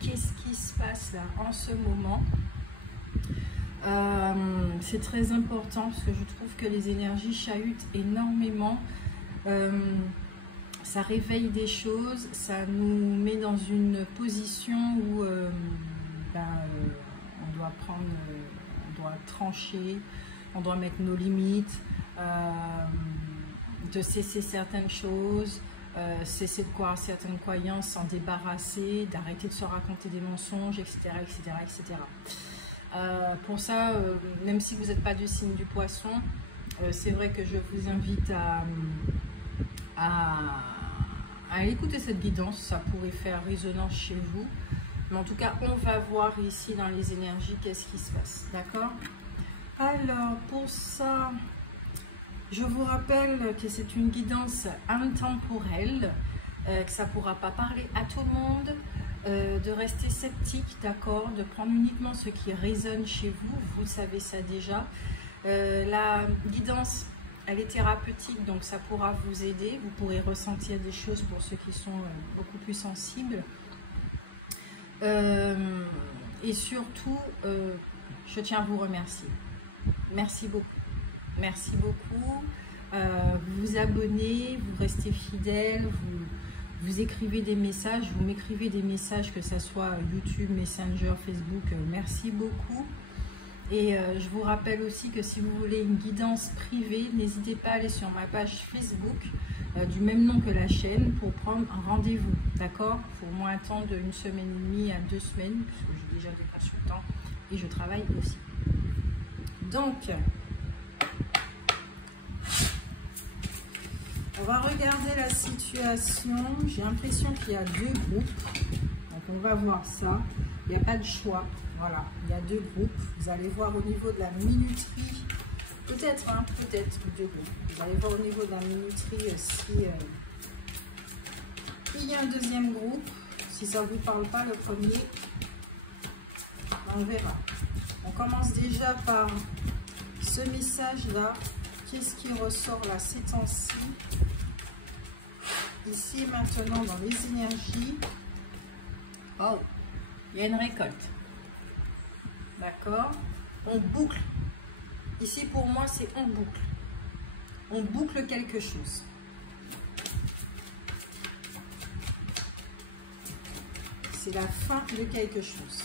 qu'est-ce qui se passe là en ce moment. C'est très important parce que je trouve que les énergies chahutent énormément. Ça réveille des choses, ça nous met dans une position où on doit on doit trancher, on doit mettre nos limites, de cesser certaines choses, cesser de croire certaines croyances, s'en débarrasser, d'arrêter de se raconter des mensonges, etc. etc., etc. Pour ça, même si vous n'êtes pas du signe du poisson, c'est vrai que je vous invite à écouter cette guidance. Ça pourrait faire résonance chez vous. Mais en tout cas, on va voir ici dans les énergies qu'est-ce qui se passe. D'accord? Alors, pour ça, je vous rappelle que c'est une guidance intemporelle, que ça ne pourra pas parler à tout le monde, de rester sceptique, d'accord, de prendre uniquement ce qui résonne chez vous. Vous savez ça déjà. La guidance, elle est thérapeutique, donc ça pourra vous aider. Vous pourrez ressentir des choses pour ceux qui sont beaucoup plus sensibles. Et surtout, je tiens à vous remercier. Merci beaucoup. Merci beaucoup. Vous vous abonnez, vous restez fidèles, vous écrivez des messages, vous m'écrivez des messages, que ce soit YouTube, Messenger, Facebook. Merci beaucoup. Et je vous rappelle aussi que si vous voulez une guidance privée, n'hésitez pas à aller sur ma page Facebook du même nom que la chaîne pour prendre un rendez-vous. D'accord? Il faut au moins attendre une semaine et demie à 2 semaines, parce que j'ai déjà des consultants et je travaille aussi. Donc, on va regarder la situation. J'ai l'impression qu'il y a 2 groupes. Donc, on va voir ça. Il n'y a pas de choix. Voilà, il y a 2 groupes. Vous allez voir au niveau de la minuterie. Peut-être, hein, peut-être 2 groupes. Vous allez voir au niveau de la minuterie si il y a un deuxième groupe. Si ça ne vous parle pas, le premier, on verra. On commence déjà par ce message-là. Qu'est-ce qui ressort là ces temps-ci? Ici et maintenant dans les énergies. Oh, il y a une récolte. D'accord? On boucle. Ici pour moi c'est on boucle. On boucle quelque chose. C'est la fin de quelque chose.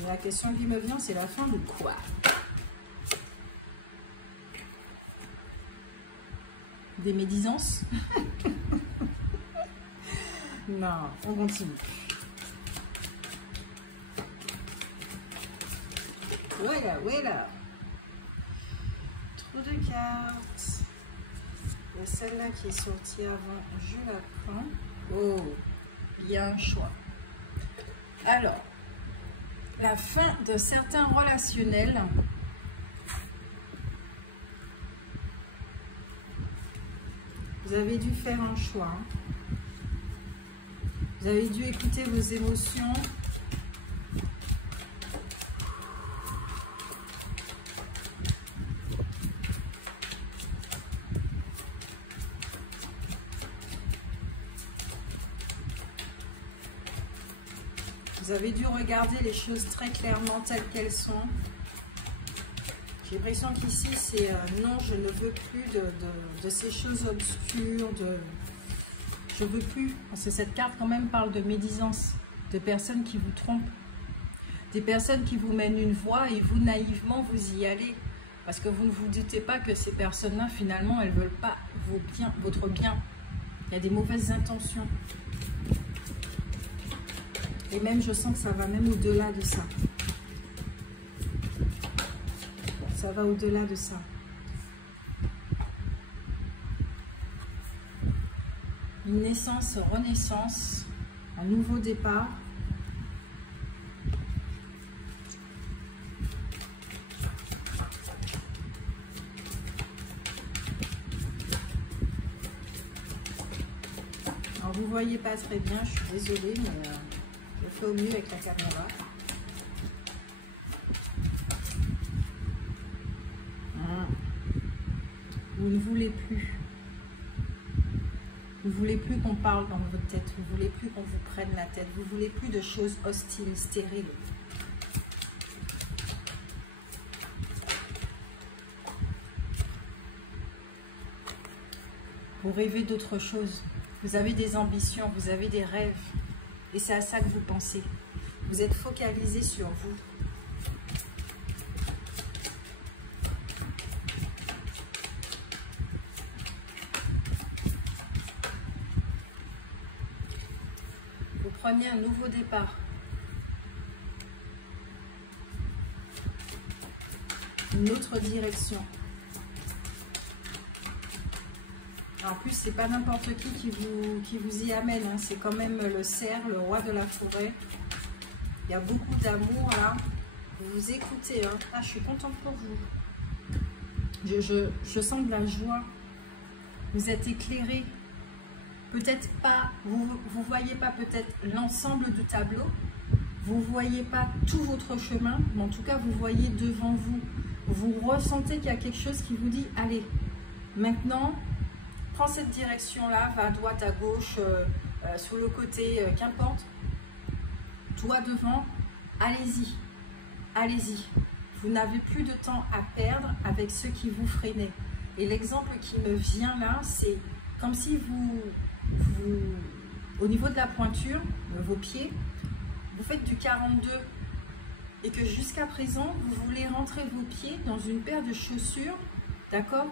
Et la question qui me vient, c'est la fin de quoi? Des médisances? Non, on continue. Voilà, voilà. Trop de cartes. Il y a celle-là qui est sortie avant, je la prends. Oh, il y a un choix. Alors, la fin de certains relationnels. Vous avez dû faire un choix. Vous avez dû écouter vos émotions. Vous avez dû regarder les choses très clairement telles qu'elles sont. J'ai l'impression qu'ici, c'est non, je ne veux plus de ces choses obscures, je veux plus. Parce que cette carte quand même parle de médisance, de personnes qui vous trompent, des personnes qui vous mènent une voie et vous, naïvement, vous y allez. Parce que vous ne vous doutez pas que ces personnes-là, finalement, elles ne veulent pas votre bien. Il y a des mauvaises intentions. Et même, je sens que ça va même au-delà de ça. Ça va au-delà de ça. Une naissance, renaissance, un nouveau départ. Alors, vous ne voyez pas très bien, je suis désolée, mais je fais au mieux avec la caméra. Vous ne voulez plus. Vous ne voulez plus qu'on parle dans votre tête. Vous ne voulez plus qu'on vous prenne la tête. Vous ne voulez plus de choses hostiles, stériles. Vous rêvez d'autre chose. Vous avez des ambitions, vous avez des rêves. Et c'est à ça que vous pensez. Vous êtes focalisé sur vous. Vous prenez un nouveau départ. Une autre direction. En plus, c'est pas n'importe qui vous y amène. Hein. C'est quand même le cerf, le roi de la forêt. Il y a beaucoup d'amour là. Vous vous écoutez. Hein. Ah, je suis contente pour vous. Je sens de la joie. Vous êtes éclairé. Peut-être pas, vous voyez pas peut-être l'ensemble du tableau. Vous voyez pas tout votre chemin. Mais en tout cas, vous voyez devant vous. Vous ressentez qu'il y a quelque chose qui vous dit, allez, maintenant... Prends cette direction-là, va à droite, à gauche, sur le côté, qu'importe. Toi devant, allez-y, allez-y. Vous n'avez plus de temps à perdre avec ceux qui vous freinaient. Et l'exemple qui me vient là, c'est comme si vous, au niveau de la pointure, vos pieds, vous faites du 42 et que jusqu'à présent, vous voulez rentrer vos pieds dans une paire de chaussures, d'accord ?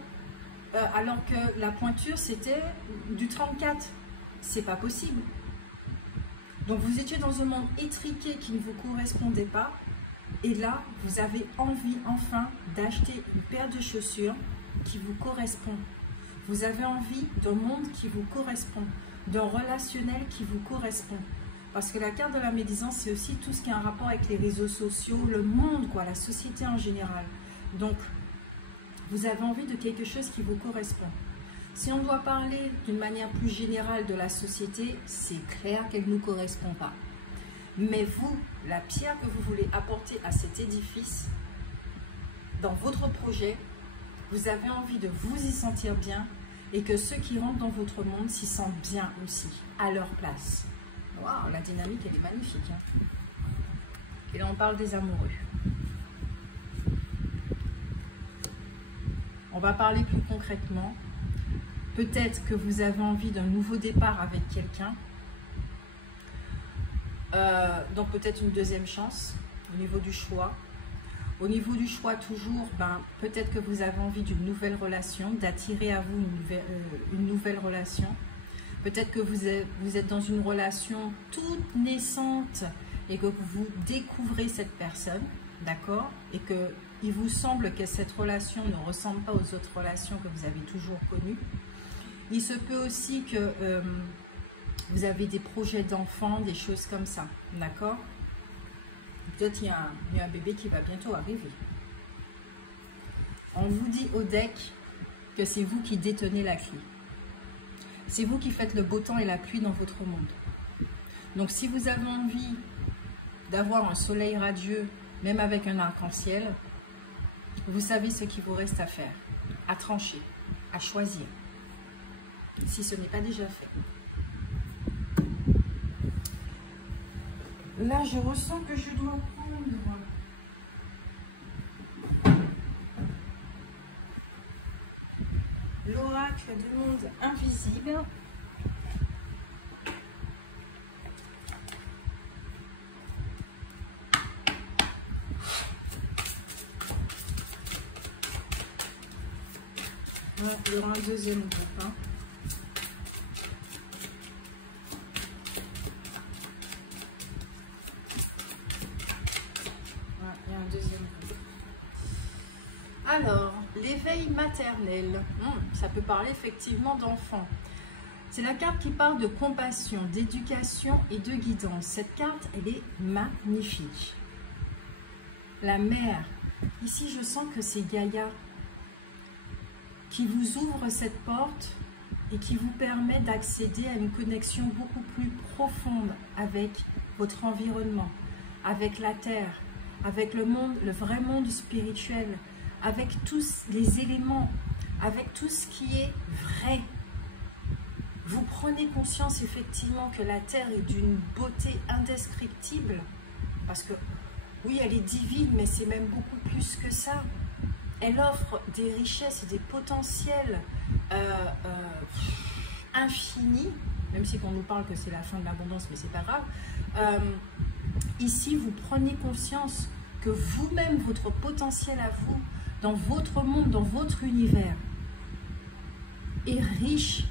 Alors que la pointure c'était du 34, c'est pas possible. Donc vous étiez dans un monde étriqué qui ne vous correspondait pas, et là vous avez envie enfin d'acheter une paire de chaussures qui vous correspond. Vous avez envie d'un monde qui vous correspond, d'un relationnel qui vous correspond. Parce que la carte de la médisance, c'est aussi tout ce qui a un rapport avec les réseaux sociaux, le monde, quoi, la société en général. Donc vous avez envie de quelque chose qui vous correspond. Si on doit parler d'une manière plus générale de la société, c'est clair qu'elle ne nous correspond pas. Mais vous, la pierre que vous voulez apporter à cet édifice, dans votre projet, vous avez envie de vous y sentir bien et que ceux qui rentrent dans votre monde s'y sentent bien aussi, à leur place. Waouh, la dynamique, elle est magnifique. Hein. Et là, on parle des amoureux. On va parler plus concrètement. Peut-être que vous avez envie d'un nouveau départ avec quelqu'un. Donc peut-être une deuxième chance au niveau du choix. Au niveau du choix toujours, peut-être que vous avez envie d'une nouvelle relation, d'attirer à vous une nouvelle relation. Peut-être que vous êtes dans une relation toute naissante et que vous découvrez cette personne, d'accord ? Et que il vous semble que cette relation ne ressemble pas aux autres relations que vous avez toujours connues. Il se peut aussi que vous avez des projets d'enfants, des choses comme ça, d'accord? Peut-être il y a un bébé qui va bientôt arriver. On vous dit au deck que c'est vous qui détenez la clé. C'est vous qui faites le beau temps et la pluie dans votre monde. Donc si vous avez envie d'avoir un soleil radieux, même avec un arc-en-ciel, vous savez ce qu'il vous reste à faire, à trancher, à choisir, si ce n'est pas déjà fait. Là, je ressens que je dois prendre l'oracle du monde invisible. Il y aura un deuxième groupe. Hein. Il y a un deuxième groupe. Alors, l'éveil maternel. Ça peut parler effectivement d'enfants. C'est la carte qui parle de compassion, d'éducation et de guidance. Cette carte, elle est magnifique. La mère. Ici, je sens que c'est Gaïa qui vous ouvre cette porte et qui vous permet d'accéder à une connexion beaucoup plus profonde avec votre environnement, avec la terre, avec le monde, le vrai monde spirituel, avec tous les éléments, avec tout ce qui est vrai. Vous prenez conscience effectivement que la terre est d'une beauté indescriptible, parce que oui, elle est divine, mais c'est même beaucoup plus que ça. Elle offre des richesses et des potentiels infinis, même si on nous parle que c'est la fin de l'abondance, mais c'est pas grave. Ici, vous prenez conscience que vous-même, votre potentiel à vous, dans votre monde, dans votre univers, est riche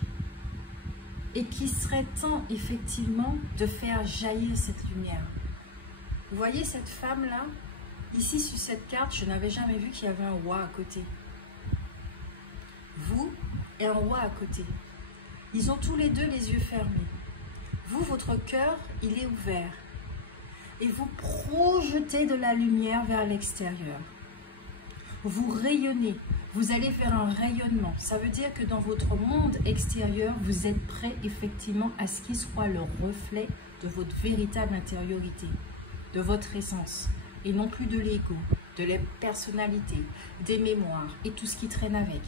et qu'il serait temps, effectivement, de faire jaillir cette lumière. Vous voyez cette femme-là? Ici, sur cette carte, je n'avais jamais vu qu'il y avait un roi à côté. Vous et un roi à côté. Ils ont tous les deux les yeux fermés. Vous, votre cœur, il est ouvert. Et vous projetez de la lumière vers l'extérieur. Vous rayonnez. Vous allez faire un rayonnement. Ça veut dire que dans votre monde extérieur, vous êtes prêt effectivement à ce qu'il soit le reflet de votre véritable intériorité, de votre essence, et non plus de l'ego, de la personnalité, des mémoires et tout ce qui traîne avec.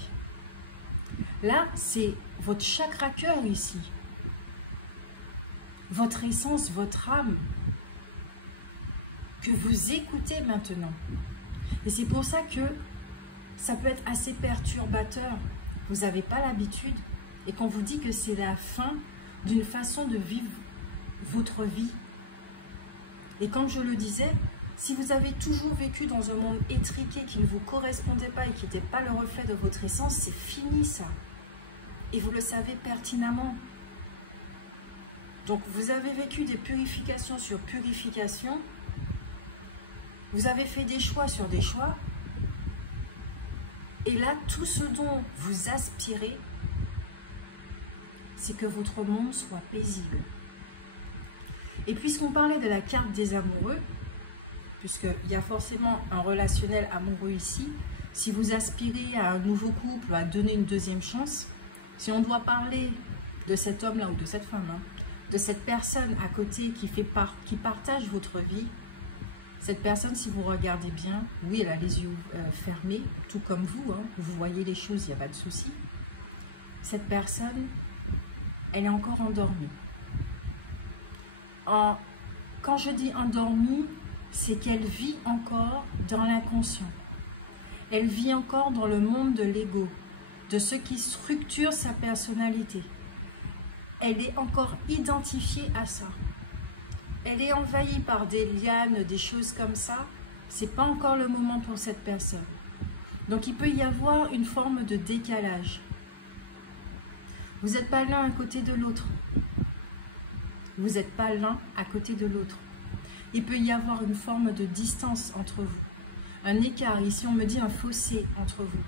Là, c'est votre chakra cœur ici. Votre essence, votre âme, que vous écoutez maintenant. Et c'est pour ça que ça peut être assez perturbateur. Vous n'avez pas l'habitude. Et qu'on vous dit que c'est la fin d'une façon de vivre votre vie. Et comme je le disais, si vous avez toujours vécu dans un monde étriqué qui ne vous correspondait pas et qui n'était pas le reflet de votre essence, c'est fini ça. Et vous le savez pertinemment. Donc vous avez vécu des purifications sur purifications. Vous avez fait des choix sur des choix. Et là, tout ce dont vous aspirez, c'est que votre monde soit paisible. Et puisqu'on parlait de la carte des amoureux, puisqu'il y a forcément un relationnel amoureux ici, si vous aspirez à un nouveau couple, à donner une deuxième chance, si on doit parler de cet homme-là ou de cette femme, hein, de cette personne à côté qui partage votre vie, cette personne, si vous regardez bien, oui, elle a les yeux fermés, tout comme vous, hein, vous voyez les choses, il n'y a pas de souci. Cette personne, elle est encore endormie. Quand je dis endormie, c'est qu'elle vit encore dans l'inconscient. Elle vit encore dans le monde de l'ego, de ce qui structure sa personnalité. Elle est encore identifiée à ça. Elle est envahie par des lianes, des choses comme ça. C'est pas encore le moment pour cette personne. Donc il peut y avoir une forme de décalage. Vous n'êtes pas l'un à côté de l'autre. Vous n'êtes pas l'un à côté de l'autre. Il peut y avoir une forme de distance entre vous. Un écart, ici on me dit un fossé entre vous.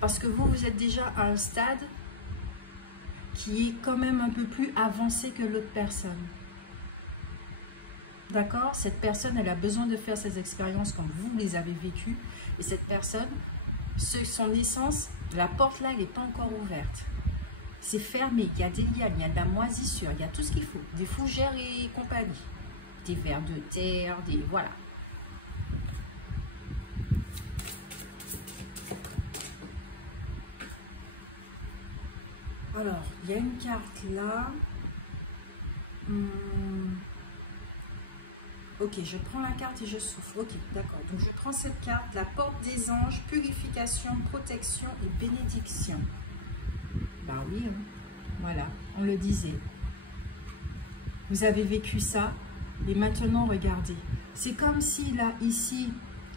Parce que vous êtes déjà à un stade qui est quand même un peu plus avancé que l'autre personne. D'accord? Cette personne, elle a besoin de faire ses expériences comme vous les avez vécues. Et cette personne, son essence, la porte là, elle n'est pas encore ouverte. C'est fermé, il y a des lianes, il y a de la moisissure, il y a tout ce qu'il faut. Des fougères et compagnie. Des vers de terre, des... voilà. Alors, il y a une carte là. Ok, je prends la carte et je souffle. Ok, d'accord. Donc, je prends cette carte, la porte des anges, purification, protection et bénédiction. Bah oui, hein. Voilà, on le disait. Vous avez vécu ça et maintenant, regardez. C'est comme si là, ici,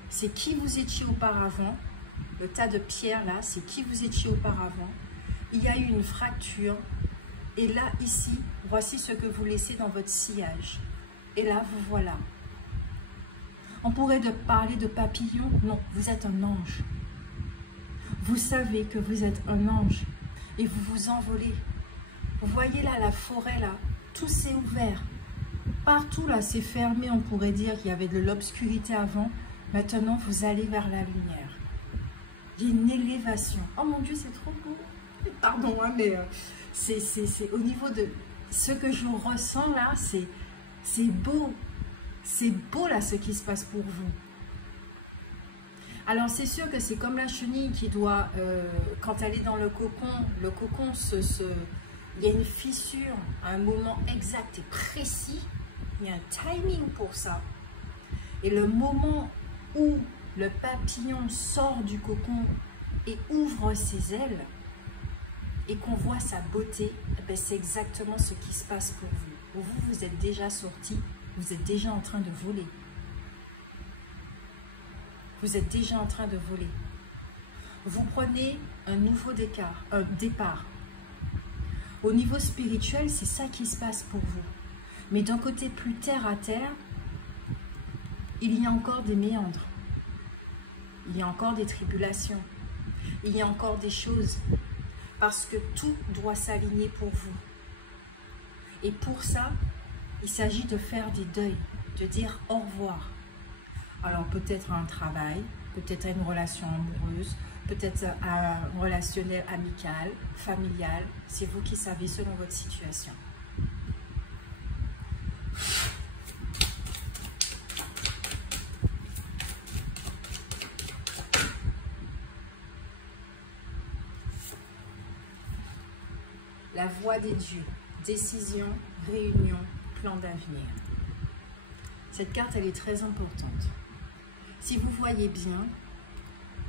c'est qui vous étiez auparavant. Le tas de pierres là, c'est qui vous étiez auparavant. Il y a eu une fracture. Et là, ici, voici ce que vous laissez dans votre sillage. Et là, vous voilà. On pourrait parler de papillon. Non, vous êtes un ange. Vous savez que vous êtes un ange. Et vous vous envolez. Vous voyez là, la forêt, là. Tout s'est ouvert. Partout, là, c'est fermé. On pourrait dire qu'il y avait de l'obscurité avant. Maintenant, vous allez vers la lumière. Il y a une élévation. Oh mon Dieu, c'est trop beau. Pardon, hein, mais c'est au niveau de ce que je ressens là, c'est beau. C'est beau là ce qui se passe pour vous. Alors c'est sûr que c'est comme la chenille qui doit, quand elle est dans le cocon il y a une fissure à un moment exact et précis, il y a un timing pour ça. Et le moment où le papillon sort du cocon et ouvre ses ailes et qu'on voit sa beauté, eh c'est exactement ce qui se passe pour vous. Vous êtes déjà sorti, vous êtes déjà en train de voler. Vous êtes déjà en train de voler. Vous prenez un nouveau départ. Au niveau spirituel, c'est ça qui se passe pour vous. Mais d'un côté plus terre à terre, il y a encore des méandres. Il y a encore des tribulations. Il y a encore des choses. Parce que tout doit s'aligner pour vous. Et pour ça, il s'agit de faire des deuils, de dire au revoir. Alors peut-être à un travail, peut-être à une relation amoureuse, peut-être à un relationnel amical, familial. C'est vous qui savez selon votre situation. La voie des dieux, décision, réunion, plan d'avenir. Cette carte, elle est très importante. Si vous voyez bien,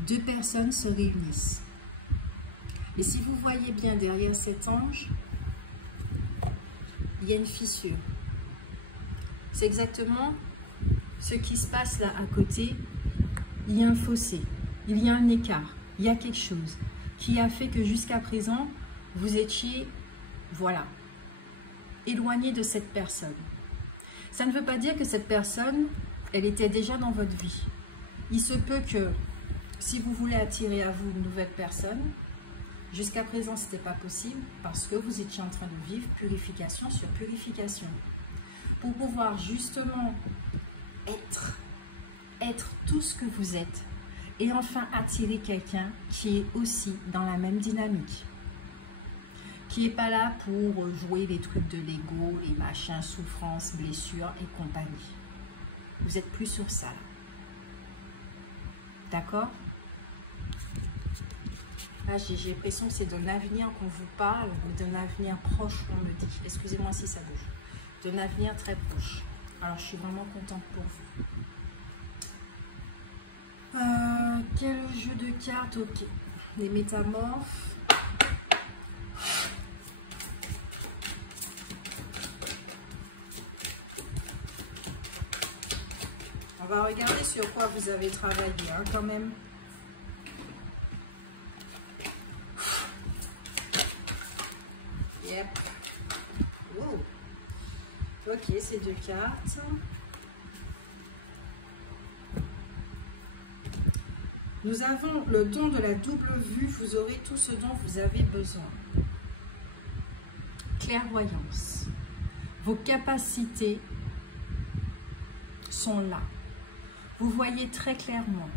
deux personnes se réunissent. Et si vous voyez bien derrière cet ange, il y a une fissure. C'est exactement ce qui se passe là à côté. Il y a un fossé, il y a un écart, il y a quelque chose qui a fait que jusqu'à présent, vous étiez, voilà, éloigné de cette personne. Ça ne veut pas dire que cette personne, elle était déjà dans votre vie. Il se peut que, si vous voulez attirer à vous une nouvelle personne, jusqu'à présent, ce n'était pas possible parce que vous étiez en train de vivre purification sur purification. Pour pouvoir justement être tout ce que vous êtes et enfin attirer quelqu'un qui est aussi dans la même dynamique. Qui n'est pas là pour jouer les trucs de l'ego, les machins, souffrances, blessures et compagnie. Vous n'êtes plus sur ça. D'accord? Là, j'ai l'impression que c'est de l'avenir qu'on vous parle, mais d'un avenir proche, on me dit. Excusez-moi si ça bouge. D'un avenir très proche. Alors, je suis vraiment contente pour vous. Quel jeu de cartes? Ok. Les métamorphes. On va regarder sur quoi vous avez travaillé, hein, quand même. Yep. Oh. Ok, ces deux cartes. Nous avons le don de la double vue. Vous aurez tout ce dont vous avez besoin. Clairvoyance. Vos capacités sont là. Vous voyez très clairement.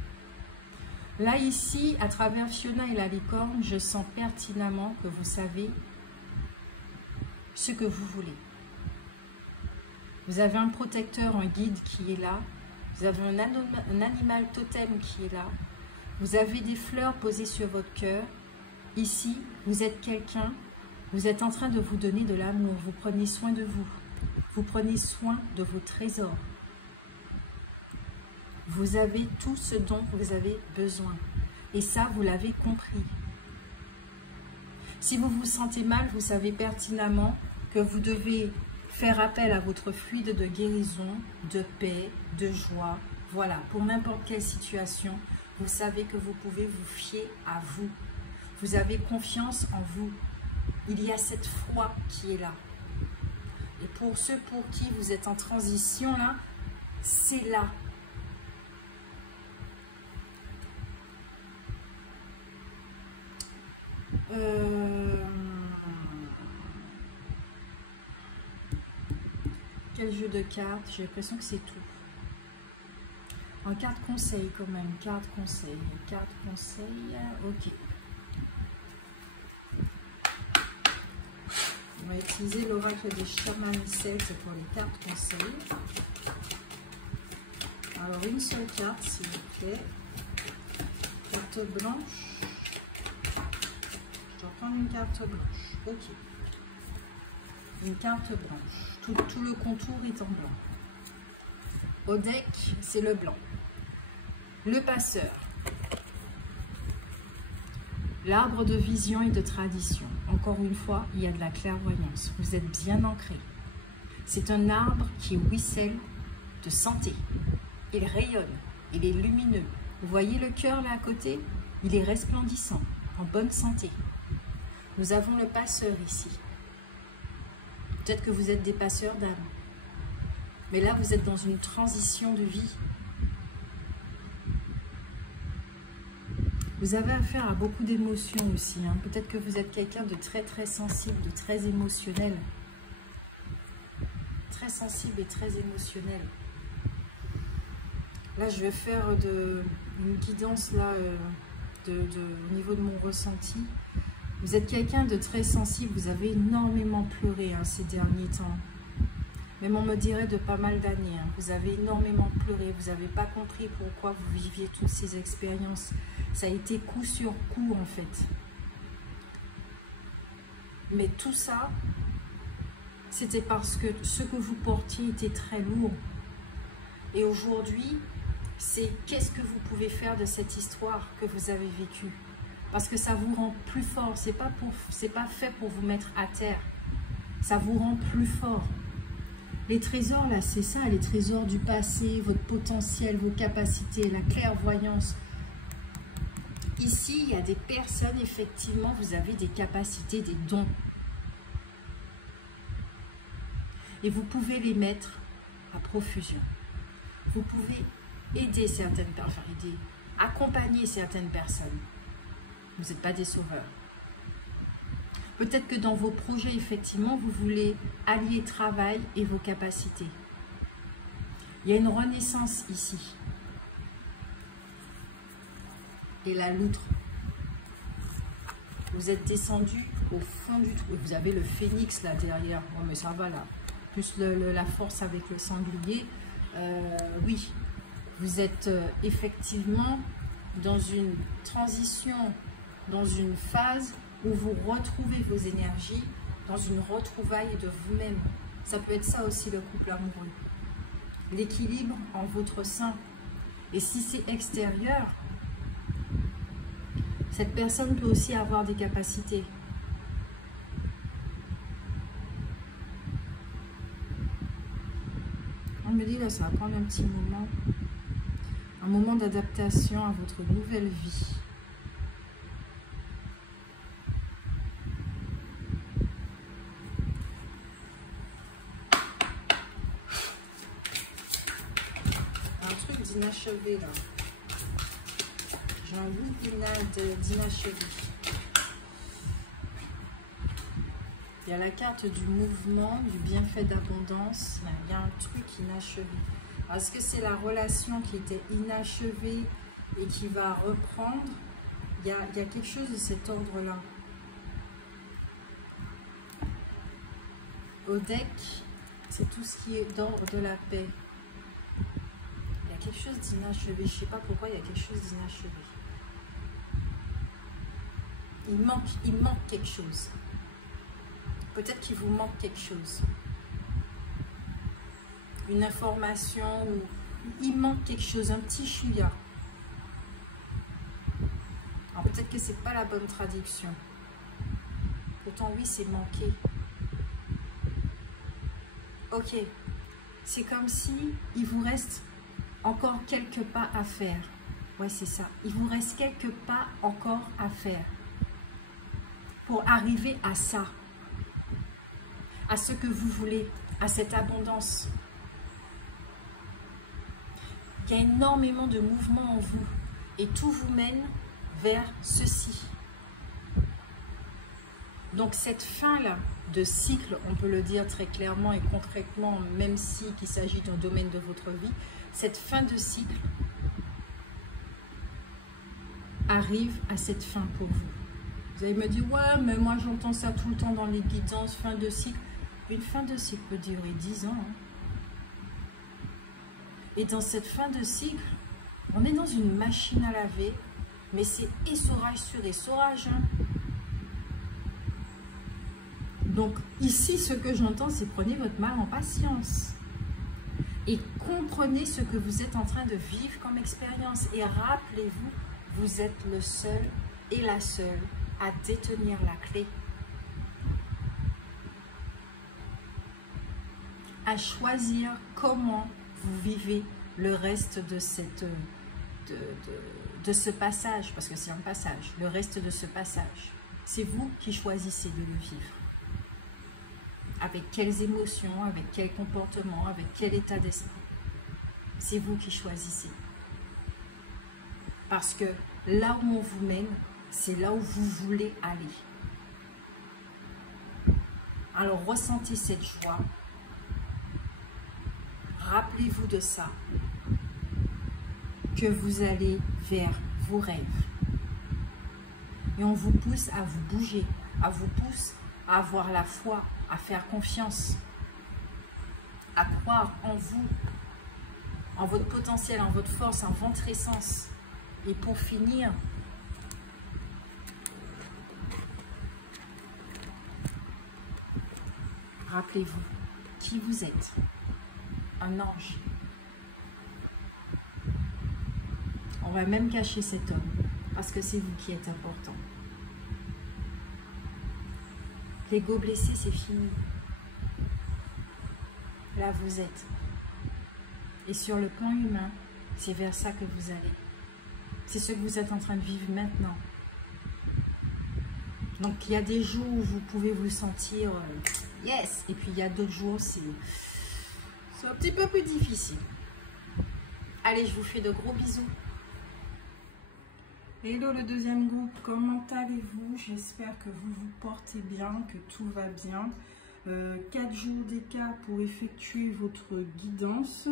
Là, ici, à travers Fiona et la licorne, je sens pertinemment que vous savez ce que vous voulez. Vous avez un protecteur, un guide qui est là. Vous avez un animal totem qui est là. Vous avez des fleurs posées sur votre cœur. Ici, vous êtes quelqu'un. Vous êtes en train de vous donner de l'amour. Vous prenez soin de vous. Vous prenez soin de vos trésors. Vous avez tout ce dont vous avez besoin. Et ça, vous l'avez compris. Si vous vous sentez mal, vous savez pertinemment que vous devez faire appel à votre fluide de guérison, de paix, de joie. Voilà, pour n'importe quelle situation, vous savez que vous pouvez vous fier à vous. Vous avez confiance en vous. Il y a cette foi qui est là. Et pour ceux pour qui vous êtes en transition, là, c'est là. Quel jeu de cartes? J'ai l'impression que c'est tout. En carte conseil quand même. Carte conseil. Carte conseil. Ok. On va utiliser l'oracle des chamans celtes pour les cartes conseil. Alors une seule carte s'il vous plaît. Carte blanche. Je dois prendre une carte blanche. Ok. Une carte blanche. Tout le contour est en blanc. Au deck, c'est le blanc. Le passeur. L'arbre de vision et de tradition. Encore une fois, il y a de la clairvoyance. Vous êtes bien ancré. C'est un arbre qui ruisselle de santé. Il rayonne. Il est lumineux. Vous voyez le cœur là à côté? Il est resplendissant, en bonne santé. Nous avons le passeur ici. Peut-être que vous êtes des passeurs d'âme. Mais là, vous êtes dans une transition de vie. Vous avez affaire à beaucoup d'émotions aussi. Hein. Peut-être que vous êtes quelqu'un de très très sensible, de très émotionnel. Très sensible et très émotionnel. Là, je vais faire une guidance là, au niveau de mon ressenti. Vous êtes quelqu'un de très sensible. Vous avez énormément pleuré hein, ces derniers temps. Même on me dirait de pas mal d'années. Hein. Vous avez énormément pleuré. Vous n'avez pas compris pourquoi vous viviez toutes ces expériences. Ça a été coup sur coup en fait. Mais tout ça, c'était parce que ce que vous portiez était très lourd. Et aujourd'hui, c'est qu'est-ce que vous pouvez faire de cette histoire que vous avez vécue. Parce que ça vous rend plus fort. C'est pas fait pour vous mettre à terre. Ça vous rend plus fort. Les trésors, là, c'est ça, les trésors du passé, votre potentiel, vos capacités, la clairvoyance. Ici, il y a des personnes, effectivement, vous avez des capacités, des dons. Et vous pouvez les mettre à profusion. Vous pouvez aider certaines personnes, enfin aider, accompagner certaines personnes. Vous n'êtes pas des sauveurs. Peut-être que dans vos projets, effectivement, vous voulez allier travail et vos capacités. Il y a une renaissance ici. Et la loutre. Vous êtes descendu au fond du trou. Vous avez le phénix là derrière. Bon, mais ça va là. Plus la force avec le sanglier. Oui, vous êtes effectivement dans une transition, dans une phase où vous retrouvez vos énergies, dans une retrouvaille de vous-même. Ça peut être ça aussi le couple amoureux. L'équilibre en votre sein. Et si c'est extérieur, cette personne peut aussi avoir des capacités. On me dit là, ça va prendre un petit moment. Un moment d'adaptation à votre nouvelle vie. Un truc d'inachevé là. J'ai envie d'inachevé. Il y a la carte du mouvement, du bienfait d'abondance. Il y a un truc inachevé. Est-ce que c'est la relation qui était inachevée et qui va reprendre? Il y a quelque chose de cet ordre-là. Au deck, c'est tout ce qui est d'ordre de la paix. Il y a quelque chose d'inachevé. Je ne sais pas pourquoi il y a quelque chose d'inachevé. Il manque quelque chose. Peut-être qu'il vous manque quelque chose. Une information, ou il manque quelque chose, un petit chouïa. Alors peut-être que c'est pas la bonne traduction. Pourtant oui, c'est manqué. Ok. C'est comme si il vous reste encore quelques pas à faire. Ouais, c'est ça. Il vous reste quelques pas encore à faire. Pour arriver à ça. À ce que vous voulez. À cette abondance. Il y a énormément de mouvements en vous. Et tout vous mène vers ceci. Donc cette fin-là de cycle, on peut le dire très clairement et concrètement, même si il s'agit d'un domaine de votre vie, cette fin de cycle arrive à cette fin pour vous. Vous allez me dire, ouais, mais moi j'entends ça tout le temps dans les guidances, fin de cycle. Une fin de cycle peut durer 10 ans. Hein. Et dans cette fin de cycle, on est dans une machine à laver Mais c'est essorage sur essorage. Hein. Donc ici, ce que j'entends, c'est prenez votre mal en patience. Et comprenez ce que vous êtes en train de vivre comme expérience. Et rappelez-vous, vous êtes le seul et la seule à détenir la clé. À choisir comment vous vivez le reste de cette... de ce passage, parce que c'est un passage, le reste de ce passage. C'est vous qui choisissez de le vivre. Avec quelles émotions, avec quel comportement, avec quel état d'esprit. C'est vous qui choisissez. Parce que là où on vous mène, c'est là où vous voulez aller. Alors ressentez cette joie. Rappelez-vous de ça. Que vous allez vers vos rêves. Et on vous pousse à vous bouger, à vous pousse à avoir la foi, à faire confiance, à croire en vous, en votre potentiel, en votre force, en votre essence. Et pour finir, rappelez-vous qui vous êtes, un ange. On va même cacher cet homme, parce que c'est vous qui êtes important. L'ego blessé, c'est fini. Là, vous êtes. Et sur le plan humain, c'est vers ça que vous allez. C'est ce que vous êtes en train de vivre maintenant. Donc, il y a des jours où vous pouvez vous sentir yes. Et puis, il y a d'autres jours, c'est un petit peu plus difficile. Allez, je vous fais de gros bisous. Hello le deuxième groupe, comment allez-vous? J'espère que vous vous portez bien, que tout va bien. 4 jours d'écart pour effectuer votre guidance.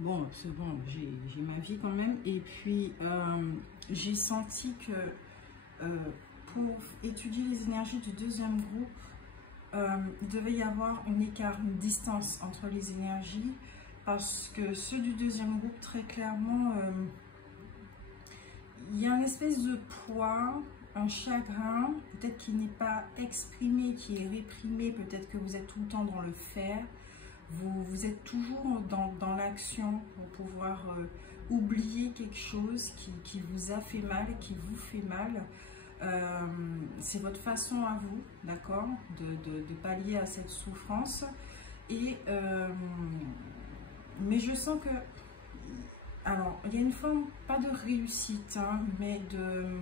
Bon, c'est bon, j'ai ma vie quand même. Et puis, j'ai senti que pour étudier les énergies du deuxième groupe, il devait y avoir un écart, une distance entre les énergies. Parce que ceux du deuxième groupe, très clairement... il y a une espèce de poids, un chagrin, peut-être qui n'est pas exprimé, qui est réprimé, peut-être que vous êtes tout le temps dans le faire. Vous êtes toujours dans l'action pour pouvoir oublier quelque chose qui vous a fait mal, qui vous fait mal. C'est votre façon à vous, d'accord, de pallier à cette souffrance. Et, mais je sens que... Alors, il y a une forme, pas de réussite, hein, mais de...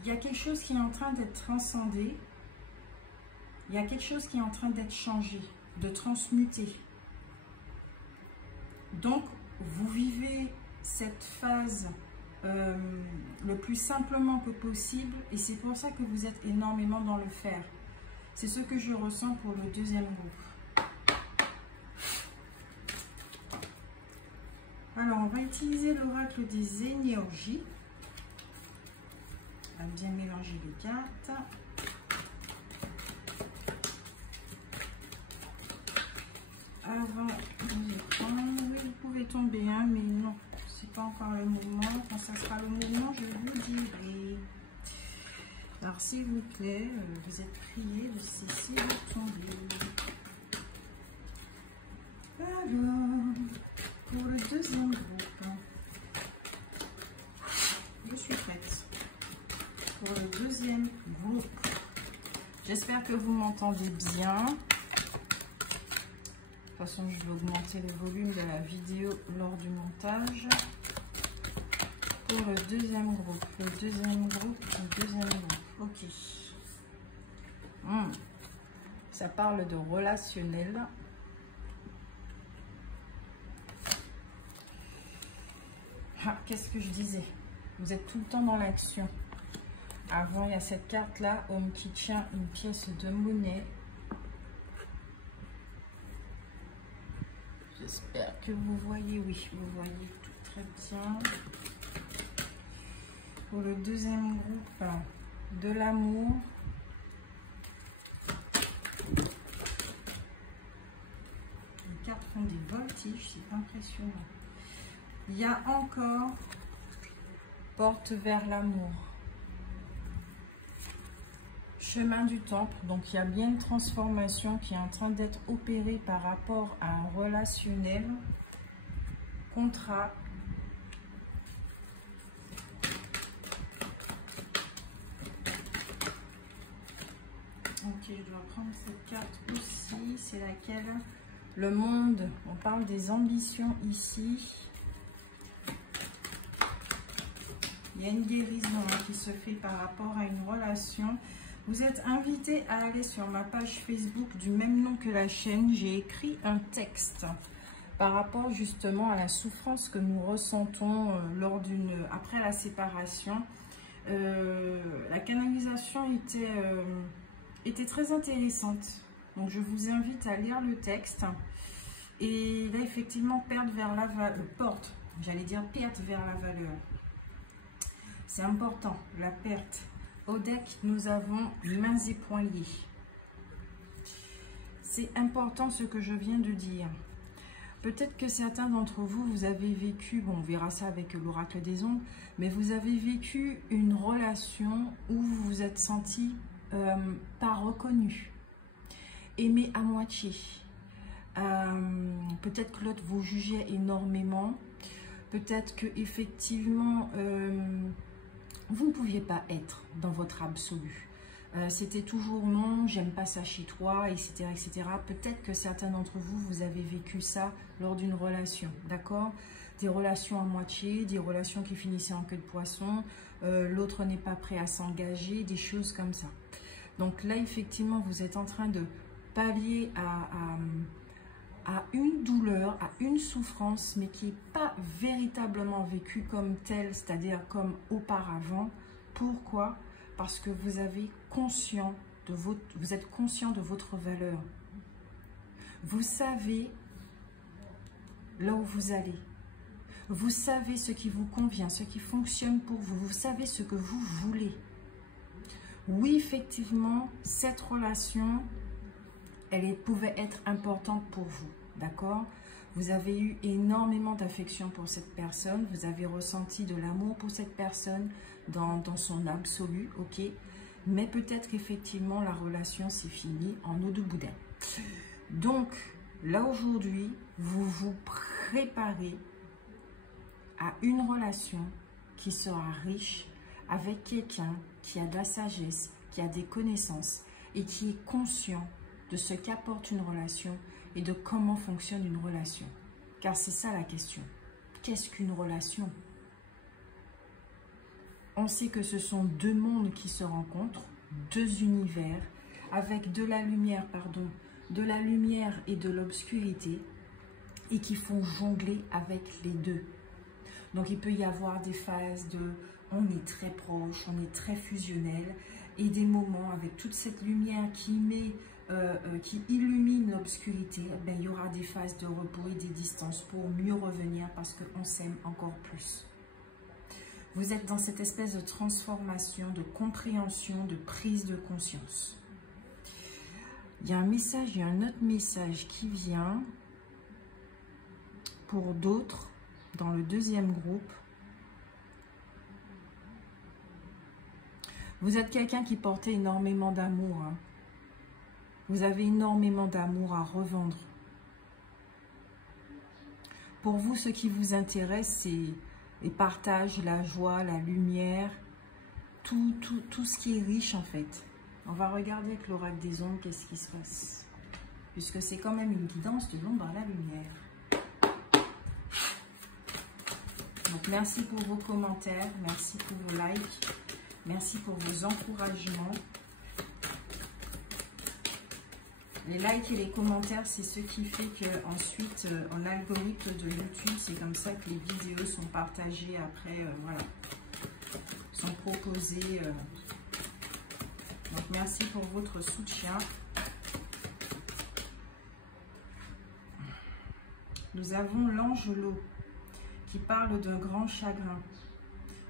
Il y a quelque chose qui est en train d'être transcendé. Il y a quelque chose qui est en train d'être changé, de transmuter. Donc, vous vivez cette phase le plus simplement que possible. Et c'est pour ça que vous êtes énormément dans le faire. C'est ce que je ressens pour le deuxième groupe. Alors, on va utiliser l'oracle des énergies. On va bien mélanger les cartes. Avant de les prendre, oui, vous pouvez tomber, hein, mais non, c'est pas encore le moment. Quand ça sera le moment, je vous dirai. Alors, s'il vous plaît, vous êtes priés de cesser de tomber. Alors... pour le deuxième groupe, je suis prête. Pour le deuxième groupe, j'espère que vous m'entendez bien. De toute façon, je vais augmenter le volume de la vidéo lors du montage. Pour le deuxième groupe, ok. Ça parle de relationnel. Ah, qu'est-ce que je disais? Vous êtes tout le temps dans l'action. Avant, il y a cette carte-là, homme qui tient une pièce de monnaie. J'espère que vous voyez, oui, vous voyez tout très bien. Pour le deuxième groupe, de l'amour. Les cartes font des voltiges, c'est impressionnant. Il y a encore Porte vers l'amour. Chemin du temple. Donc, il y a bien une transformation qui est en train d'être opérée par rapport à un relationnel. Contrat. Ok, je dois prendre cette carte aussi. C'est laquelle? Le monde. On parle des ambitions ici. Il y a une guérison qui se fait par rapport à une relation. Vous êtes invité à aller sur ma page Facebook du même nom que la chaîne. J'ai écrit un texte par rapport justement à la souffrance que nous ressentons après la séparation. La canalisation était très intéressante. Donc je vous invite à lire le texte. Et là effectivement, perte vers la valeur, perte vers la valeur. C'est important, la perte. Au deck, nous avons mains et poignets. C'est important ce que je viens de dire. Peut-être que certains d'entre vous, vous avez vécu, bon, on verra ça avec l'oracle des ombres, mais vous avez vécu une relation où vous vous êtes senti pas reconnu, aimé à moitié. Peut-être que l'autre vous jugeait énormément. Peut-être que effectivement vous ne pouviez pas être dans votre absolu. C'était toujours non, j'aime pas ça chez toi, etc. etc. Peut-être que certains d'entre vous, vous avez vécu ça lors d'une relation, d'accord? Des relations à moitié, des relations qui finissaient en queue de poisson, l'autre n'est pas prêt à s'engager, des choses comme ça. Donc là, effectivement, vous êtes en train de pallier à une douleur, à une souffrance, mais qui n'est pas véritablement vécue comme telle, c'est-à-dire comme auparavant. Pourquoi? Parce que vous êtes conscient de votre valeur. Vous savez là où vous allez. Vous savez ce qui vous convient, ce qui fonctionne pour vous. Vous savez ce que vous voulez. Oui, effectivement, cette relation, elle pouvait être importante pour vous, d'accord? Vous avez eu énormément d'affection pour cette personne, vous avez ressenti de l'amour pour cette personne dans son absolu, ok? Mais peut-être qu'effectivement, la relation s'est finie en eau de boudin. Donc, là aujourd'hui, vous vous préparez à une relation qui sera riche avec quelqu'un qui a de la sagesse, qui a des connaissances et qui est conscient de ce qu'apporte une relation et de comment fonctionne une relation. Car c'est ça la question. Qu'est-ce qu'une relation? On sait que ce sont deux mondes qui se rencontrent, deux univers, avec de la lumière et de l'obscurité, et qui font jongler avec les deux. Donc il peut y avoir des phases de on est très proche, on est très fusionnel, et des moments avec toute cette lumière qui illumine l'obscurité, ben, il y aura des phases de repos et des distances pour mieux revenir parce qu'on s'aime encore plus. Vous êtes dans cette espèce de transformation, de compréhension, de prise de conscience. Il y a un message, il y a un autre message qui vient pour d'autres dans le deuxième groupe. Vous êtes quelqu'un qui portait énormément d'amour. Hein. Vous avez énormément d'amour à revendre. Pour vous, ce qui vous intéresse, c'est les partages, la joie, la lumière, tout ce qui est riche en fait. On va regarder avec l'oracle des ombres qu'est-ce qui se passe. Puisque c'est quand même une guidance de l'ombre à la lumière. Donc merci pour vos commentaires, merci pour vos likes, merci pour vos encouragements. Les likes et les commentaires, c'est ce qui fait que ensuite, en algorithme de YouTube, c'est comme ça que les vidéos sont partagées après, voilà, sont proposées. Donc merci pour votre soutien. Nous avons l'Angelot qui parle d'un grand chagrin.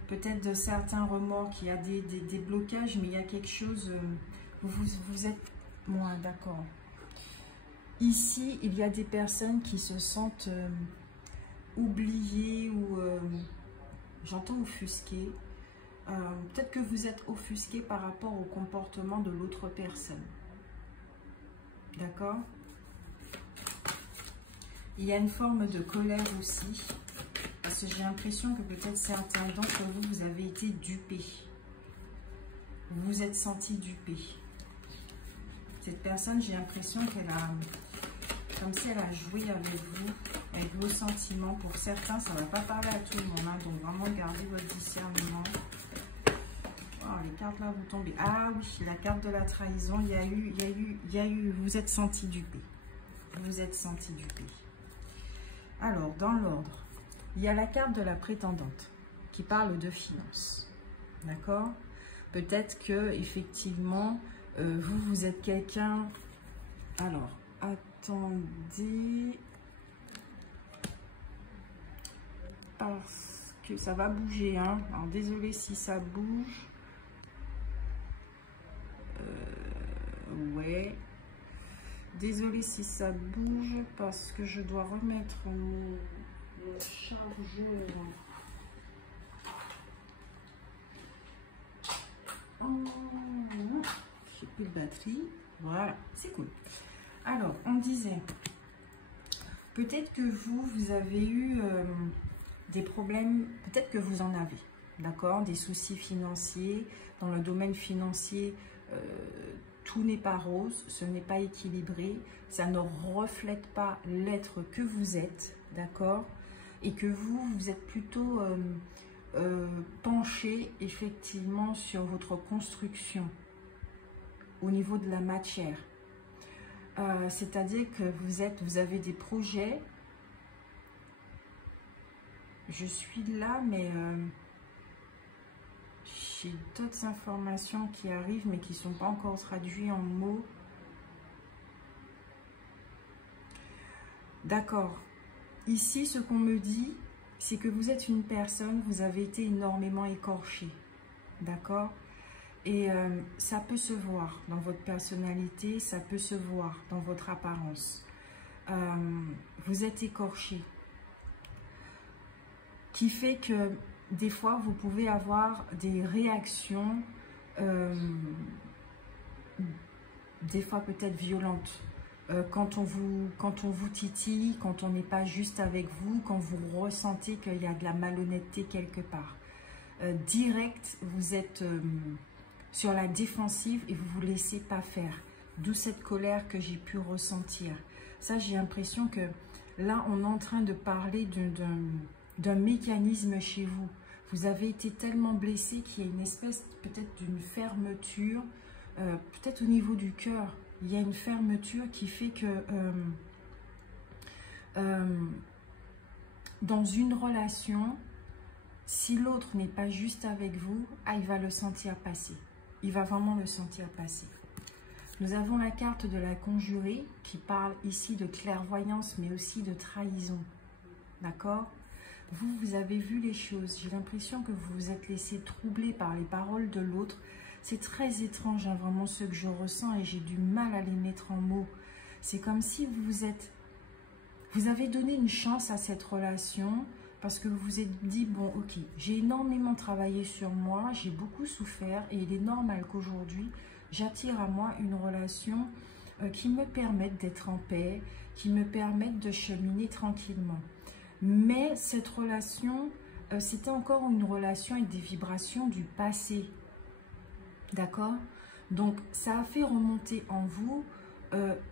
Peut-être de certains remords, qu'il y a des blocages, mais il y a quelque chose, vous êtes moins d'accord. Ici, il y a des personnes qui se sentent oubliées ou J'entends offusqué. Peut-être que vous êtes offusqué par rapport au comportement de l'autre personne. D'accord? Il y a une forme de colère aussi. Parce que j'ai l'impression que peut-être certains d'entre vous, vous avez été dupés. Vous vous êtes senti dupé. Cette personne, j'ai l'impression qu'elle a... Comme si elle a joué avec vous, avec vos sentiments. Pour certains, ça ne va pas parler à tout le monde. Hein, donc vraiment, gardez votre discernement. Oh, les cartes là, vous tombez. Ah oui, la carte de la trahison. Il y a eu, vous êtes senti dupé. Vous vous êtes senti dupé. Alors, dans l'ordre, il y a la carte de la prétendante qui parle de finances. D'accord? Peut-être que, effectivement, vous êtes quelqu'un... Alors, attendez, parce que ça va bouger, hein. Alors désolé si ça bouge. Ouais, désolé si ça bouge parce que je dois remettre mon chargeur. J'ai plus de batterie. Voilà, c'est cool. Alors, on disait, peut-être que vous avez eu des problèmes, peut-être que vous en avez, d'accord? Des soucis financiers. Dans le domaine financier, tout n'est pas rose, ce n'est pas équilibré, ça ne reflète pas l'être que vous êtes, d'accord? Et que vous êtes plutôt penché effectivement sur votre construction au niveau de la matière. C'est-à-dire que vous avez des projets. Je suis là, mais j'ai d'autres informations qui arrivent, mais qui ne sont pas encore traduites en mots. D'accord. Ici, ce qu'on me dit, c'est que vous êtes une personne, vous avez été énormément écorché. D'accord? Et ça peut se voir dans votre personnalité, ça peut se voir dans votre apparence. Vous êtes écorché. Qui fait que des fois, vous pouvez avoir des réactions, des fois peut-être violentes. Quand on vous titille, quand on n'est pas juste avec vous, quand vous ressentez qu'il y a de la malhonnêteté quelque part. Direct, vous êtes... sur la défensive et vous ne vous laissez pas faire. D'où cette colère que j'ai pu ressentir. Ça, j'ai l'impression que là, on est en train de parler d'un mécanisme chez vous. Vous avez été tellement blessé qu'il y a une espèce peut-être d'une fermeture, peut-être au niveau du cœur. Il y a une fermeture qui fait que dans une relation, si l'autre n'est pas juste avec vous, il va le sentir passer. Il va vraiment le sentir passer. Nous avons la carte de la conjurée qui parle ici de clairvoyance, mais aussi de trahison. D'accord? Vous avez vu les choses. J'ai l'impression que vous vous êtes laissé troubler par les paroles de l'autre. C'est très étrange, hein, vraiment, ce que je ressens et j'ai du mal à les mettre en mots. C'est comme si vous avez donné une chance à cette relation parce que vous vous êtes dit, bon, ok, j'ai énormément travaillé sur moi, j'ai beaucoup souffert et il est normal qu'aujourd'hui, j'attire à moi une relation qui me permette d'être en paix, qui me permette de cheminer tranquillement. Mais cette relation, c'était encore une relation avec des vibrations du passé. D'accord? Donc, ça a fait remonter en vous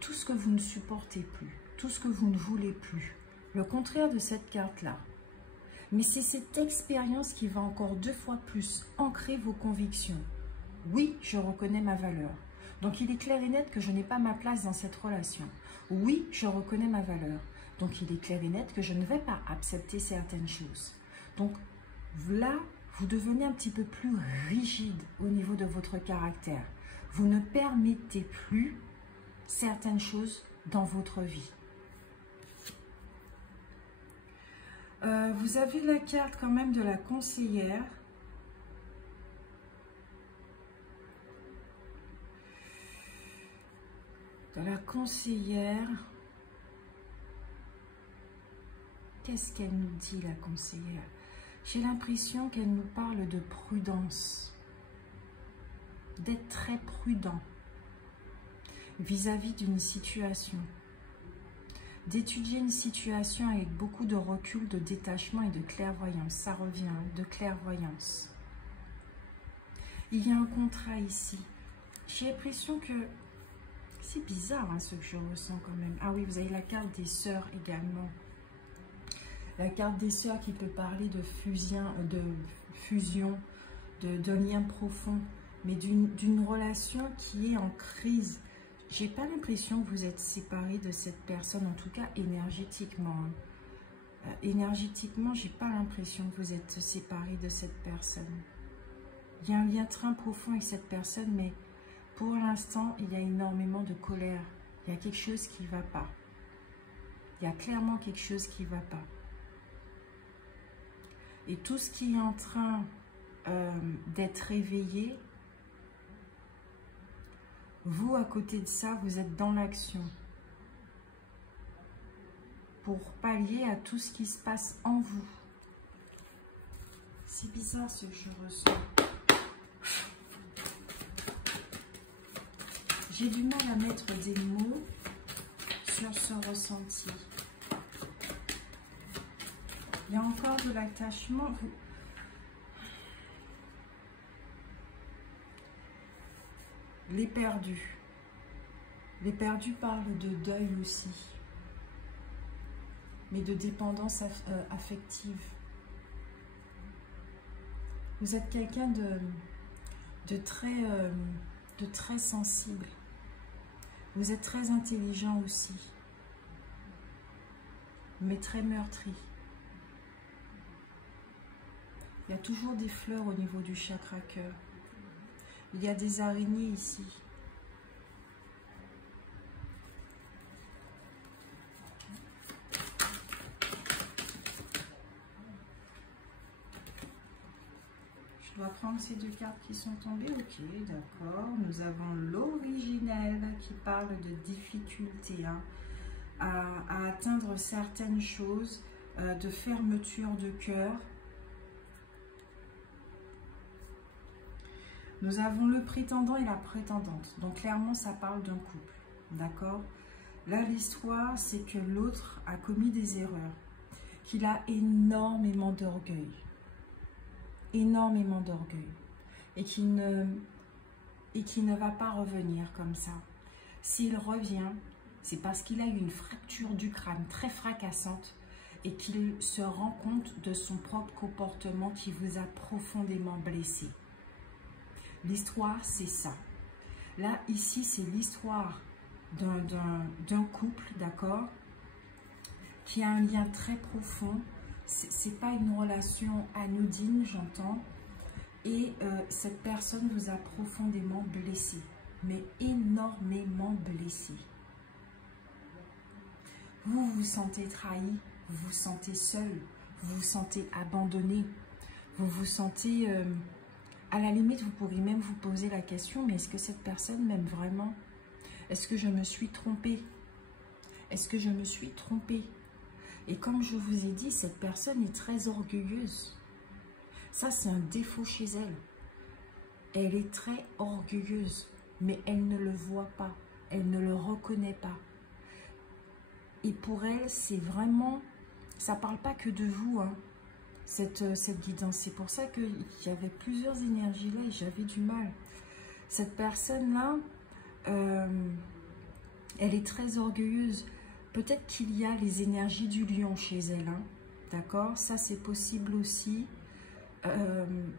tout ce que vous ne supportez plus, tout ce que vous ne voulez plus. Le contraire de cette carte-là. Mais c'est cette expérience qui va encore 2 fois plus ancrer vos convictions. Oui, je reconnais ma valeur. Donc, il est clair et net que je n'ai pas ma place dans cette relation. Oui, je reconnais ma valeur. Donc, il est clair et net que je ne vais pas accepter certaines choses. Donc, là, vous devenez un petit peu plus rigide au niveau de votre caractère. Vous ne permettez plus certaines choses dans votre vie. Vous avez la carte quand même de la conseillère. De la conseillère. Qu'est-ce qu'elle nous dit, la conseillère? J'ai l'impression qu'elle nous parle de prudence, d'être très prudent vis-à-vis d'une situation, d'étudier une situation avec beaucoup de recul, de détachement et de clairvoyance. Ça revient, de clairvoyance. Il y a un contrat ici. J'ai l'impression que... C'est bizarre hein, ce que je ressens quand même. Ah oui, vous avez la carte des sœurs également. La carte des sœurs qui peut parler de fusion, d'un lien profond, mais d'une relation qui est en crise. J'ai pas l'impression que vous êtes séparés de cette personne, en tout cas énergétiquement. Énergétiquement, j'ai pas l'impression que vous êtes séparés de cette personne. Il y a un lien très profond avec cette personne, mais pour l'instant, il y a énormément de colère. Il y a quelque chose qui ne va pas. Il y a clairement quelque chose qui ne va pas. Et tout ce qui est en train d'être réveillé, vous, à côté de ça, vous êtes dans l'action. Pour pallier à tout ce qui se passe en vous. C'est bizarre ce que je ressens. J'ai du mal à mettre des mots sur ce ressenti. Il y a encore de l'attachement. Les perdus. Les perdus parlent de deuil aussi. Mais de dépendance affective. Vous êtes quelqu'un de très sensible. Vous êtes très intelligent aussi, mais très meurtri. Il y a toujours des fleurs au niveau du chakra cœur. Il y a des araignées ici. Je dois prendre ces deux cartes qui sont tombées. Ok, d'accord. Nous avons l'originel qui parle de difficulté hein, à atteindre certaines choses, de fermeture de cœur. Nous avons le prétendant et la prétendante. Donc clairement, ça parle d'un couple. D'accord? Là, l'histoire, c'est que l'autre a commis des erreurs, qu'il a énormément d'orgueil. Énormément d'orgueil et qui ne va pas revenir comme ça. S'il revient, c'est parce qu'il a eu une fracture du crâne très fracassante et qu'il se rend compte de son propre comportement qui vous a profondément blessé. L'histoire, c'est ça. Là, ici, c'est l'histoire d'un couple, d'accord, qui a un lien très profond. C'est pas une relation anodine, j'entends. Et cette personne vous a profondément blessé, mais énormément blessé. Vous vous sentez trahi, vous vous sentez seul, vous vous sentez abandonné, vous vous sentez... à la limite, vous pourriez même vous poser la question, mais est-ce que cette personne m'aime vraiment? Est-ce que je me suis trompée? Est-ce que je me suis trompée? Et comme je vous ai dit, cette personne est très orgueilleuse. Ça, c'est un défaut chez elle. Elle est très orgueilleuse, mais elle ne le voit pas. Elle ne le reconnaît pas. Et pour elle, c'est vraiment... Ça ne parle pas que de vous, hein, cette guidance. C'est pour ça qu'il y avait plusieurs énergies là et j'avais du mal. Cette personne-là, elle est très orgueilleuse. Peut-être qu'il y a les énergies du lion chez elle, hein, d'accord? Ça, c'est possible aussi.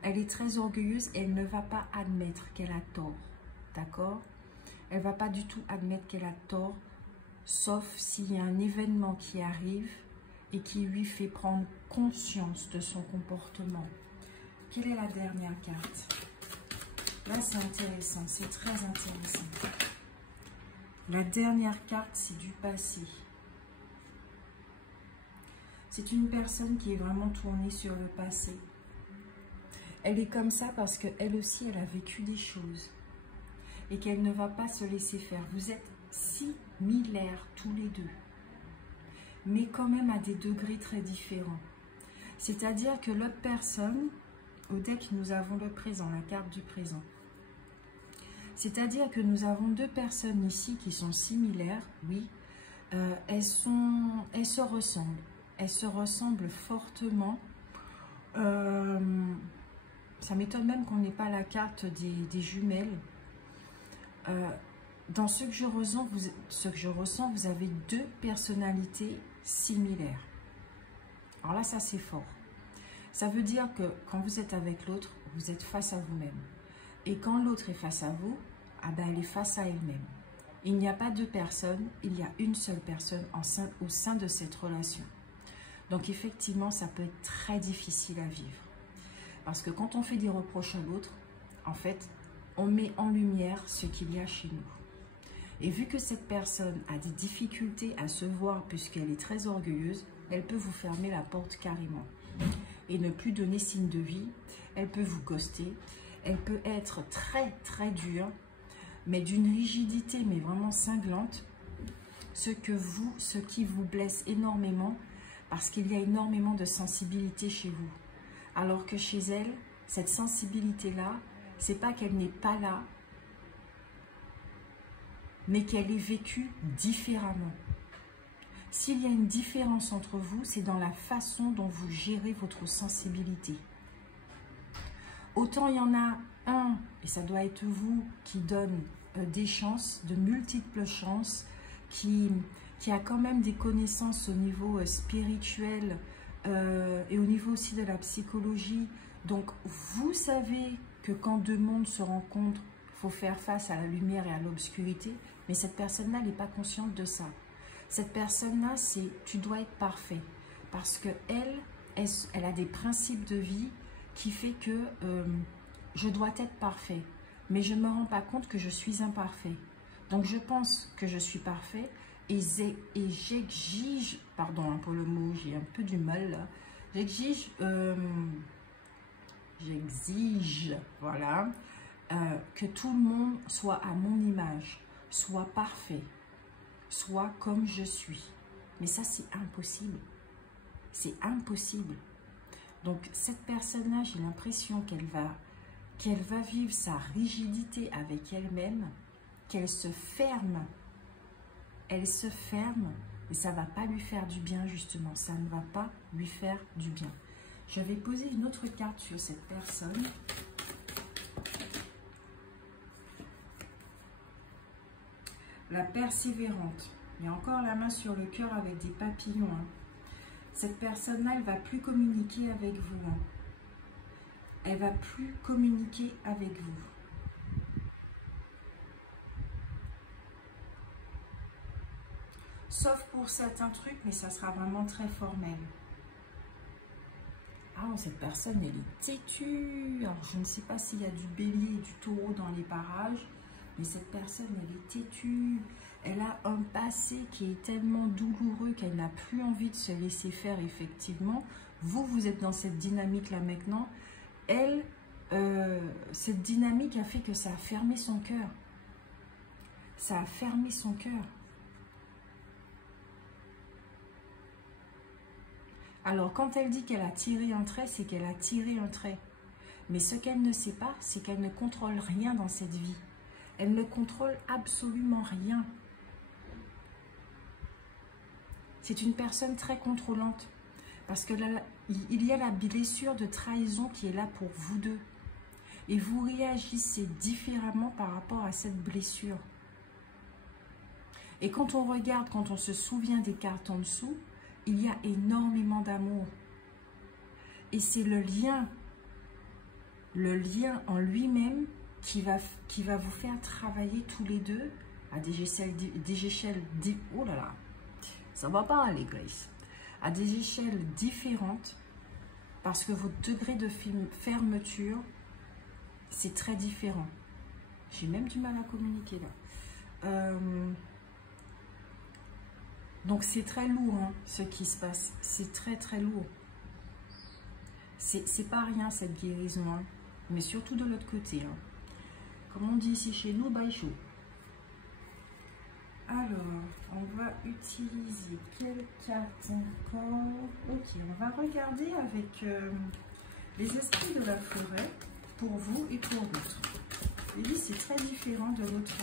Elle est très orgueilleuse et elle ne va pas admettre qu'elle a tort, d'accord? Elle ne va pas du tout admettre qu'elle a tort, sauf s'il y a un événement qui arrive et qui lui fait prendre conscience de son comportement. Quelle est la dernière carte? Là, c'est intéressant, c'est très intéressant. La dernière carte, c'est du passé. C'est une personne qui est vraiment tournée sur le passé. Elle est comme ça parce qu'elle aussi, elle a vécu des choses. Et qu'elle ne va pas se laisser faire. Vous êtes similaires tous les deux. Mais quand même à des degrés très différents. C'est-à-dire que l'autre personne, au deck, nous avons le présent, la carte du présent. C'est-à-dire que nous avons deux personnes ici qui sont similaires, oui. Elles se ressemblent. Elles se ressemblent fortement. Ça m'étonne même qu'on n'ait pas la carte des jumelles. Dans ce que je ressens, vous avez deux personnalités similaires. Alors là, ça c'est fort. Ça veut dire que quand vous êtes avec l'autre, vous êtes face à vous-même. Et quand l'autre est face à vous, ah ben, elle est face à elle-même. Il n'y a pas deux personnes, il y a une seule personne au sein de cette relation. Donc effectivement, ça peut être très difficile à vivre. Parce que quand on fait des reproches à l'autre, en fait, on met en lumière ce qu'il y a chez nous. Et vu que cette personne a des difficultés à se voir puisqu'elle est très orgueilleuse, elle peut vous fermer la porte carrément et ne plus donner signe de vie. Elle peut vous ghoster, elle peut être très très dure, mais d'une rigidité mais vraiment cinglante, ce qui vous blesse énormément parce qu'il y a énormément de sensibilité chez vous. Alors que chez elle, cette sensibilité-là, c'est pas qu'elle n'est pas là, mais qu'elle est vécue différemment. S'il y a une différence entre vous, c'est dans la façon dont vous gérez votre sensibilité. Autant il y en a un, et ça doit être vous, qui donne des chances, de multiples chances, qui a quand même des connaissances au niveau spirituel et au niveau aussi de la psychologie. Donc, vous savez que quand deux mondes se rencontrent, il faut faire face à la lumière et à l'obscurité, mais cette personne-là n'est pas consciente de ça. Cette personne-là, c'est tu dois être parfait, parce que elle a des principes de vie qui fait que je dois être parfait, mais je ne me rends pas compte que je suis imparfait. Donc, je pense que je suis parfait et j'exige, pardon pour le mot, j'ai un peu du mal là, j'exige, voilà, que tout le monde soit à mon image, soit parfait, soit comme je suis. Mais ça, c'est impossible. C'est impossible. Donc, cette personne-là, j'ai l'impression qu'elle va vivre sa rigidité avec elle-même, qu'elle se ferme. Elle se ferme et ça ne va pas lui faire du bien, justement. Ça ne va pas lui faire du bien. Je vais poser une autre carte sur cette personne. La persévérante. Il y a encore la main sur le cœur avec des papillons. Hein. Cette personne-là, elle ne va plus communiquer avec vous. Hein. Elle ne va plus communiquer avec vous. Sauf pour certains trucs, mais ça sera vraiment très formel. Ah, cette personne, elle est têtue. Alors, je ne sais pas s'il y a du bélier et du taureau dans les parages, mais cette personne, elle est têtue. Elle a un passé qui est tellement douloureux qu'elle n'a plus envie de se laisser faire, effectivement. Vous êtes dans cette dynamique-là maintenant. Elle, cette dynamique a fait que ça a fermé son cœur. Ça a fermé son cœur. Alors, quand elle dit qu'elle a tiré un trait, c'est qu'elle a tiré un trait. Mais ce qu'elle ne sait pas, c'est qu'elle ne contrôle rien dans cette vie. Elle ne contrôle absolument rien. C'est une personne très contrôlante. Parce que là, il y a la blessure de trahison qui est là pour vous deux. Et vous réagissez différemment par rapport à cette blessure. Et quand on regarde, quand on se souvient des cartes en dessous, il y a énormément d'amour. Et c'est le lien en lui-même qui va vous faire travailler tous les deux à des échelles, oh là là, ça va pas aller, Grace, à des échelles différentes, parce que votre degré de fermeture, c'est très différent. J'ai même du mal à communiquer là. Donc c'est très lourd hein, ce qui se passe, c'est très très lourd. C'est pas rien cette guérison, hein, mais surtout de l'autre côté. Hein. Comme on dit ici chez nous, bye chaud. Alors, on va utiliser quelle carte encore? Ok, on va regarder avec les esprits de la forêt pour vous et pour l'autre. Et oui, c'est très différent de l'autre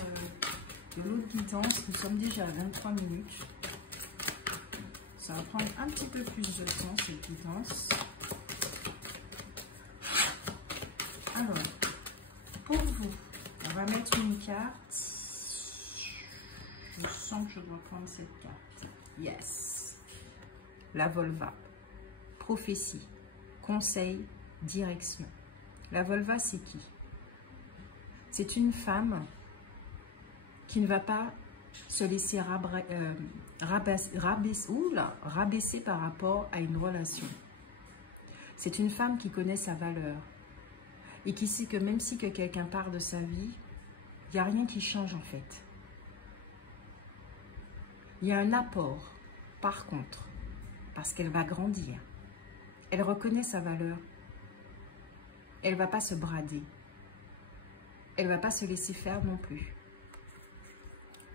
guidance. Nous sommes déjà à 23 minutes. Ça va prendre un petit peu plus de temps, cette guidance. Alors, pour vous, on va mettre une carte. Je sens que je dois prendre cette carte. Yes. La Volva. Prophétie. Conseil. Direction. La Volva, c'est qui? C'est une femme qui ne va pas se laisser rabaisser par rapport à une relation. C'est une femme qui connaît sa valeur et qui sait que même si quelqu'un part de sa vie, il n'y a rien qui change en fait. Il y a un apport, par contre, parce qu'elle va grandir. Elle reconnaît sa valeur. Elle ne va pas se brader. Elle ne va pas se laisser faire non plus.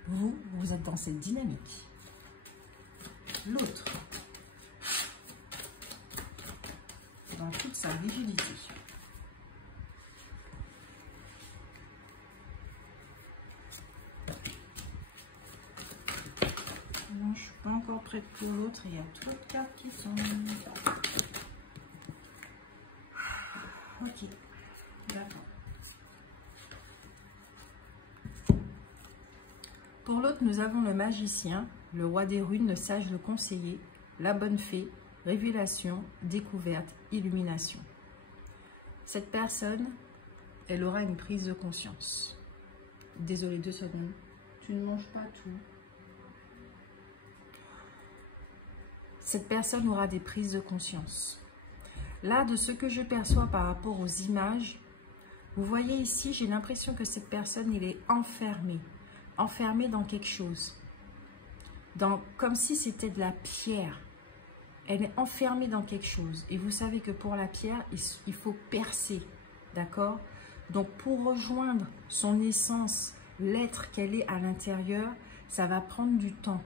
Vous, vous êtes dans cette dynamique. L'autre, dans toute sa rigidité. Non, je ne suis pas encore prête pour l'autre. Il y a trop de cartes qui sont... Ok, d'accord. Pour l'autre, nous avons le magicien, le roi des runes, le sage, le conseiller, la bonne fée, révélation, découverte, illumination. Cette personne, elle aura une prise de conscience. Désolée, 2 secondes. Tu ne manges pas tout. Cette personne aura des prises de conscience. Là, de ce que je perçois par rapport aux images, vous voyez ici, j'ai l'impression que cette personne, elle est enfermée. Enfermée dans quelque chose. Comme si c'était de la pierre. Elle est enfermée dans quelque chose. Et vous savez que pour la pierre, il faut percer. D'accord? Donc, pour rejoindre son essence, l'être qu'elle est à l'intérieur, ça va prendre du temps.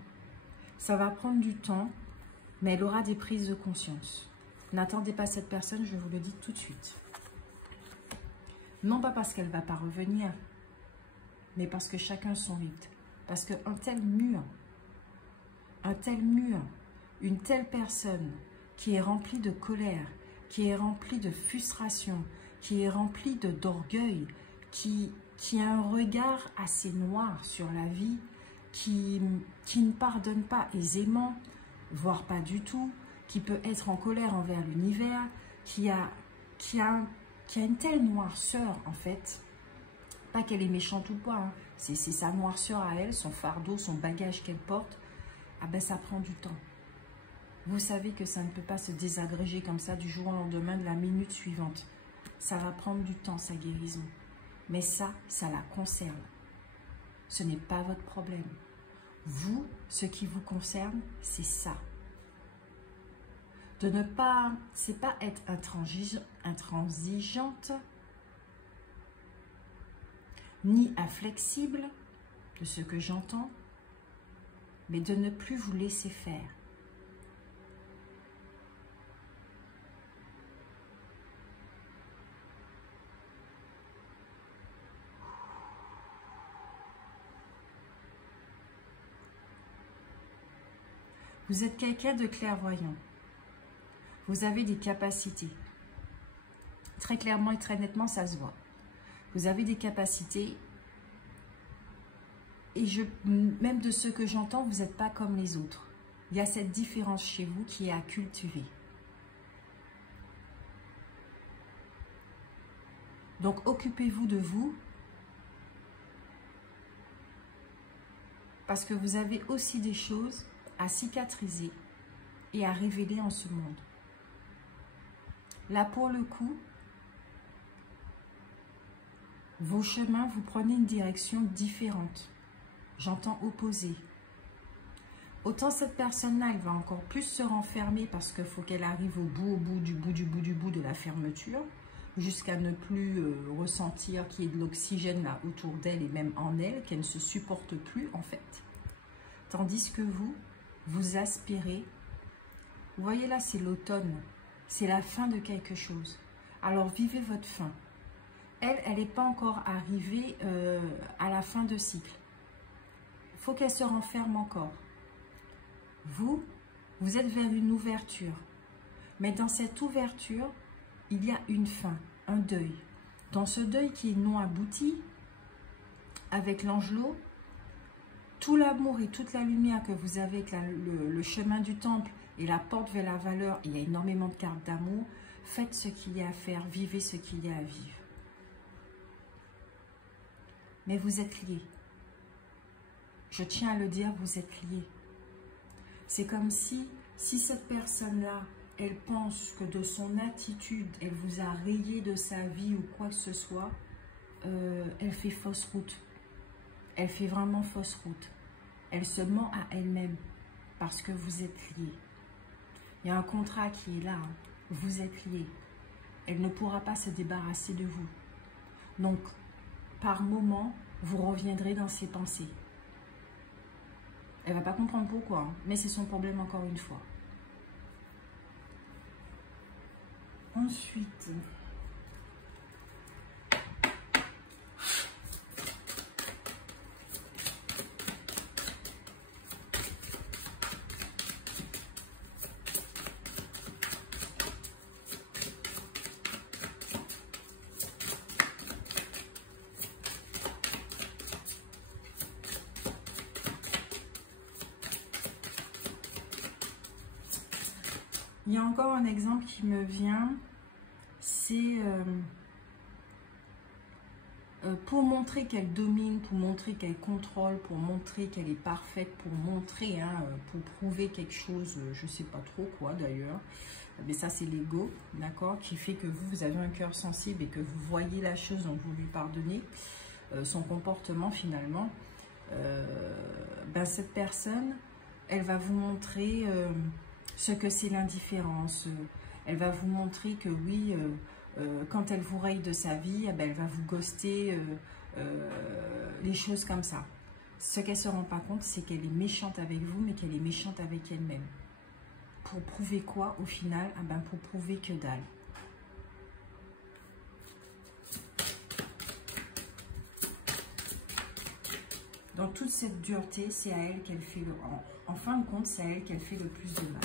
Ça va prendre du temps, mais elle aura des prises de conscience. N'attendez pas cette personne, je vous le dis tout de suite. Non pas parce qu'elle ne va pas revenir, mais parce que chacun son rythme. Parce qu'un tel mur, une telle personne qui est remplie de colère, qui est remplie de frustration, qui est remplie d'orgueil, qui a un regard assez noir sur la vie, qui ne pardonne pas aisément, voire pas du tout, qui peut être en colère envers l'univers, qui a une telle noirceur en fait. Pas qu'elle est méchante ou pas, hein. C'est sa noirceur à elle, son fardeau, son bagage qu'elle porte. Ah ben ça prend du temps. Vous savez que ça ne peut pas se désagréger comme ça du jour au lendemain, de la minute suivante. Ça va prendre du temps, sa guérison. Mais ça la concerne. Ce n'est pas votre problème. Vous, ce qui vous concerne, c'est ça. De ne pas, c'est pas être intransigeante, ni inflexible, de ce que j'entends, mais de ne plus vous laisser faire. Vous êtes quelqu'un de clairvoyant. Vous avez des capacités. Très clairement et très nettement, ça se voit. Vous avez des capacités. Et même de ce que j'entends, vous n'êtes pas comme les autres. Il y a cette différence chez vous qui est à cultiver. Donc, occupez-vous de vous. Parce que vous avez aussi des choses à cicatriser et à révéler en ce monde. Là, pour le coup, vos chemins, vous prenez une direction différente. J'entends opposée. Autant cette personne-là, elle va encore plus se renfermer parce qu'il faut qu'elle arrive au bout de la fermeture, jusqu'à ne plus ressentir qu'il y ait de l'oxygène là autour d'elle et même en elle, qu'elle ne se supporte plus en fait. Tandis que vous aspirez. Vous voyez là, c'est l'automne. C'est la fin de quelque chose. Alors, vivez votre fin. Elle n'est pas encore arrivée à la fin de cycle. Il faut qu'elle se renferme encore. Vous êtes vers une ouverture. Mais dans cette ouverture, il y a une fin, un deuil. Dans ce deuil qui est non abouti, avec l'angelot, tout l'amour et toute la lumière que vous avez avec le chemin du temple et la porte vers la valeur, il y a énormément de cartes d'amour. Faites ce qu'il y a à faire, vivez ce qu'il y a à vivre. Mais vous êtes liés. Je tiens à le dire, vous êtes liés. C'est comme si cette personne-là, elle pense que de son attitude, elle vous a rayé de sa vie ou quoi que ce soit, elle fait fausse route. Elle fait vraiment fausse route. Elle se ment à elle-même parce que vous êtes liés. Il y a un contrat qui est là. Hein. Vous êtes liés. Elle ne pourra pas se débarrasser de vous. Donc, par moment, vous reviendrez dans ses pensées. Elle ne va pas comprendre pourquoi, hein, mais c'est son problème encore une fois. Ensuite, il y a encore un exemple qui me vient, c'est pour montrer qu'elle domine, pour montrer qu'elle contrôle, pour montrer qu'elle est parfaite, pour montrer, hein, pour prouver quelque chose, je ne sais pas trop quoi d'ailleurs, mais ça c'est l'ego, d'accord, qui fait que vous avez un cœur sensible et que vous voyez la chose, donc vous lui pardonnez son comportement finalement. Ben, cette personne, elle va vous montrer ce que c'est l'indifférence. Elle va vous montrer que oui, quand elle vous raye de sa vie, eh ben, elle va vous ghoster, les choses comme ça. Ce qu'elle ne se rend pas compte, c'est qu'elle est méchante avec vous, mais qu'elle est méchante avec elle-même. Pour prouver quoi au final? Eh ben, pour prouver que dalle. Dans toute cette dureté, c'est à elle qu'elle fait le... En fin de compte, c'est à elle qu'elle fait le plus de mal.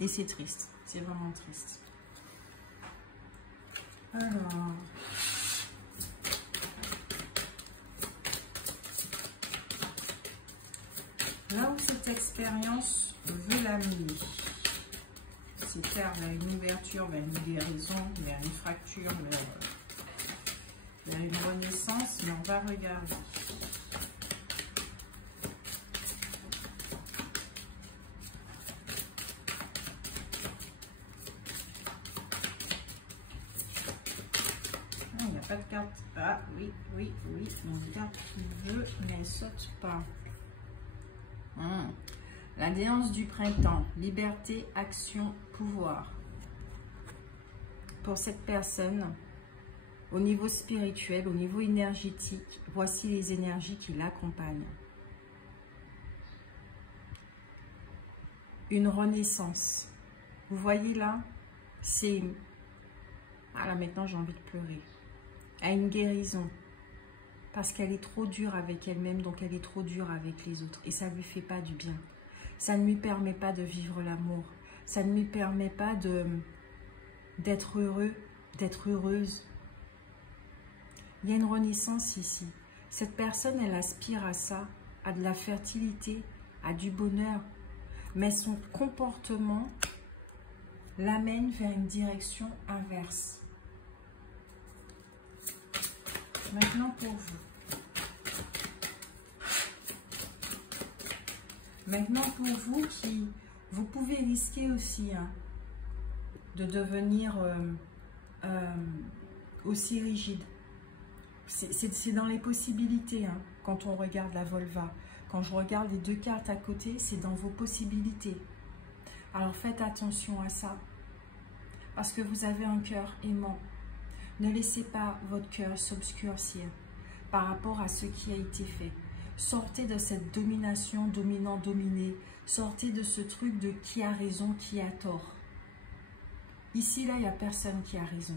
Et c'est triste. C'est vraiment triste. Alors... là où cette expérience veut l'amener, c'est faire vers une ouverture, vers une guérison, vers une fracture, vers une renaissance, mais on va regarder. Il n'y a pas de carte. Ah oui, oui, oui, une carte qui veut, mais elle ne saute pas. La déance du printemps, liberté, action, pouvoir. Pour cette personne, au niveau spirituel, au niveau énergétique, voici les énergies qui l'accompagnent. Une renaissance. Vous voyez là, c'est... ah là maintenant j'ai envie de pleurer. À une guérison. Parce qu'elle est trop dure avec elle-même, donc elle est trop dure avec les autres. Et ça ne lui fait pas du bien. Ça ne lui permet pas de vivre l'amour. Ça ne lui permet pas d'être heureux, d'être heureuse. Il y a une renaissance ici. Cette personne, elle aspire à ça, à de la fertilité, à du bonheur. Mais son comportement l'amène vers une direction inverse. Maintenant pour vous. Maintenant pour vous qui, vous pouvez risquer aussi hein, de devenir aussi rigide. C'est dans les possibilités hein, quand on regarde la Volva. Quand je regarde les deux cartes à côté, c'est dans vos possibilités. Alors faites attention à ça. Parce que vous avez un cœur aimant. Ne laissez pas votre cœur s'obscurcir par rapport à ce qui a été fait. Sortez de cette domination, dominant-dominé. Sortez de ce truc de qui a raison, qui a tort. Ici, là, il n'y a personne qui a raison.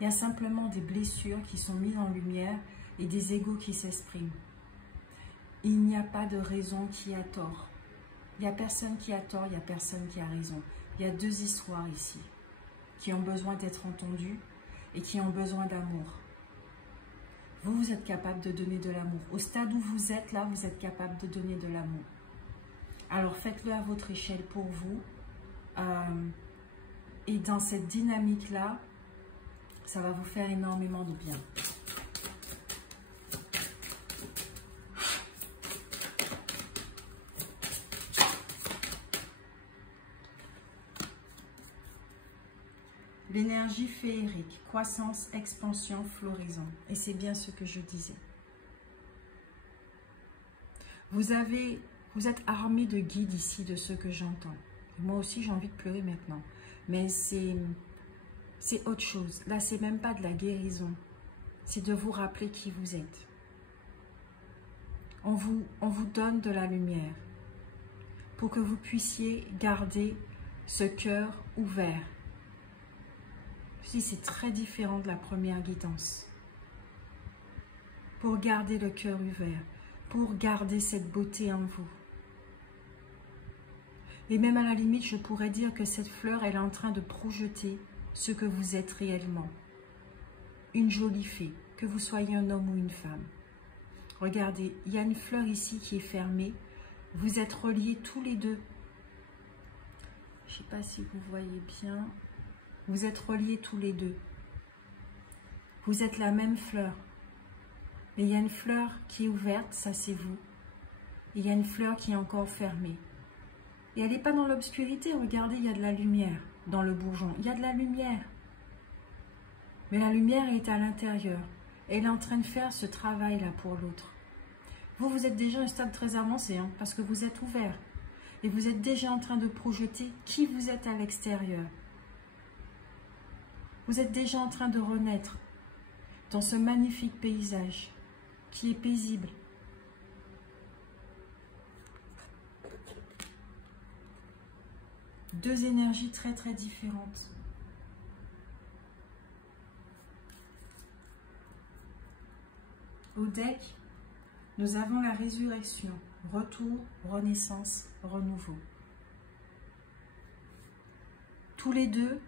Il y a simplement des blessures qui sont mises en lumière et des égos qui s'expriment. Il n'y a pas de raison qui a tort. Il n'y a personne qui a tort, il n'y a personne qui a raison. Il y a deux histoires ici qui ont besoin d'être entendues et qui ont besoin d'amour. Vous, vous êtes capable de donner de l'amour. Au stade où vous êtes là, vous êtes capable de donner de l'amour. Alors faites-le à votre échelle pour vous. Et dans cette dynamique-là, ça va vous faire énormément de bien. L'énergie féerique, croissance, expansion, floraison. Et c'est bien ce que je disais. Vous êtes armé de guides ici, de ce que j'entends. Moi aussi, j'ai envie de pleurer maintenant. Mais c'est autre chose. Là, c'est même pas de la guérison. C'est de vous rappeler qui vous êtes. On vous donne de la lumière pour que vous puissiez garder ce cœur ouvert. C'est très différent de la première guidance. Pour garder le cœur ouvert, pour garder cette beauté en vous. Et même à la limite, je pourrais dire que cette fleur, elle est en train de projeter ce que vous êtes réellement. Une jolie fée, que vous soyez un homme ou une femme. Regardez, il y a une fleur ici qui est fermée. Vous êtes reliés tous les deux. Je ne sais pas si vous voyez bien. Vous êtes reliés tous les deux. Vous êtes la même fleur. Mais il y a une fleur qui est ouverte, ça c'est vous. Et il y a une fleur qui est encore fermée. Et elle n'est pas dans l'obscurité. Regardez, il y a de la lumière dans le bourgeon. Il y a de la lumière. Mais la lumière est à l'intérieur. Elle est en train de faire ce travail-là pour l'autre. Vous, vous êtes déjà à un stade très avancé, hein, parce que vous êtes ouvert. Et vous êtes déjà en train de projeter qui vous êtes à l'extérieur. Vous êtes déjà en train de renaître dans ce magnifique paysage qui est paisible. Deux énergies très très différentes. Au deck, nous avons la résurrection, retour, renaissance, renouveau. Tous les deux,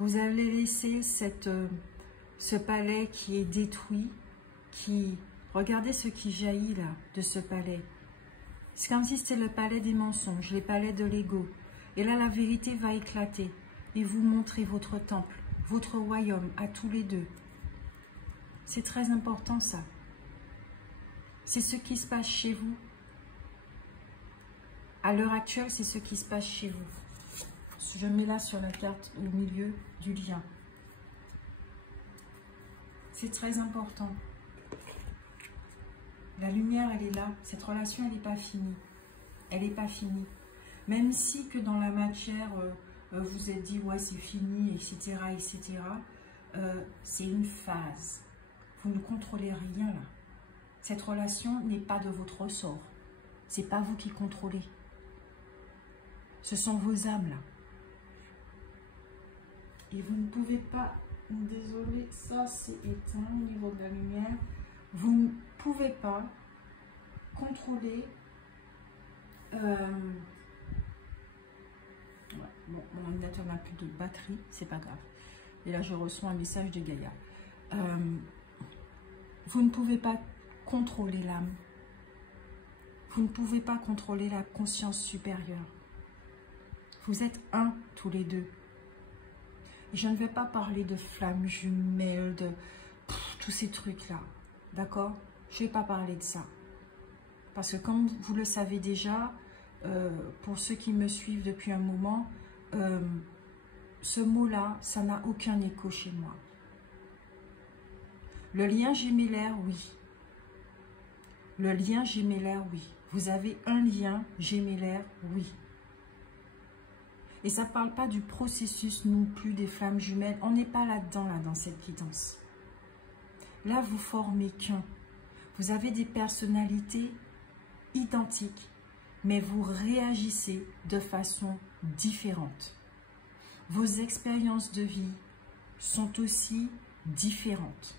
vous avez laissé ce palais qui est détruit, regardez ce qui jaillit là, de ce palais. C'est comme si c'était le palais des mensonges, les palais de l'ego. Et là, la vérité va éclater et vous montrer votre temple, votre royaume à tous les deux. C'est très important ça. C'est ce qui se passe chez vous. À l'heure actuelle, c'est ce qui se passe chez vous. Je mets là sur la carte au milieu du lien. C'est très important. La lumière, elle est là. Cette relation, elle n'est pas finie. Elle n'est pas finie. Même si que dans la matière, vous êtes dit, ouais, c'est fini, etc., etc., c'est une phase. Vous ne contrôlez rien là. Cette relation n'est pas de votre ressort. Ce n'est pas vous qui contrôlez. Ce sont vos âmes là. Et vous ne pouvez pas, désolé, ça c'est éteint au niveau de la lumière. Vous ne pouvez pas contrôler. Bon, mon ordinateur n'a plus de batterie, c'est pas grave. Et là, je reçois un message de Gaïa. Vous ne pouvez pas contrôler l'âme. Vous ne pouvez pas contrôler la conscience supérieure. Vous êtes un tous les deux. Et je ne vais pas parler de flammes jumelles, de tous ces trucs-là. D'accord? Je ne vais pas parler de ça. Parce que comme vous le savez déjà, pour ceux qui me suivent depuis un moment, ce mot-là, ça n'a aucun écho chez moi. Le lien gémellaire, oui. Le lien gémellaire, oui. Vous avez un lien gémellaire, oui. Et ça ne parle pas du processus non plus des flammes jumelles. On n'est pas là-dedans, là, dans cette guidance. Là, vous formez qu'un. Vous avez des personnalités identiques, mais vous réagissez de façon différente. Vos expériences de vie sont aussi différentes.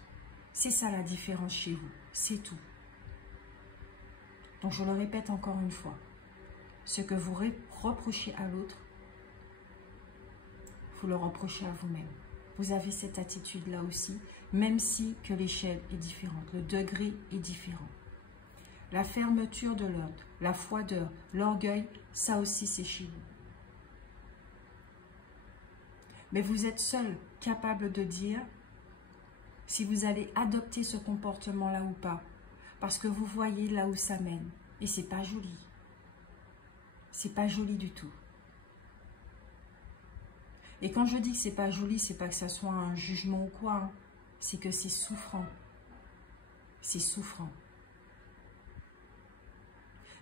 C'est ça la différence chez vous, c'est tout. Donc je le répète encore une fois, ce que vous reprochez à l'autre, vous le reprochez à vous-même. Vous avez cette attitude-là aussi, même si que l'échelle est différente, le degré est différent. La fermeture de l'autre, la froideur, l'orgueil, ça aussi c'est chez vous. Mais vous êtes seul capable de dire si vous allez adopter ce comportement-là ou pas. Parce que vous voyez là où ça mène. Et c'est pas joli. C'est pas joli du tout. Et quand je dis que c'est pas joli, c'est pas que ça soit un jugement ou quoi. Hein. C'est que c'est souffrant. C'est souffrant.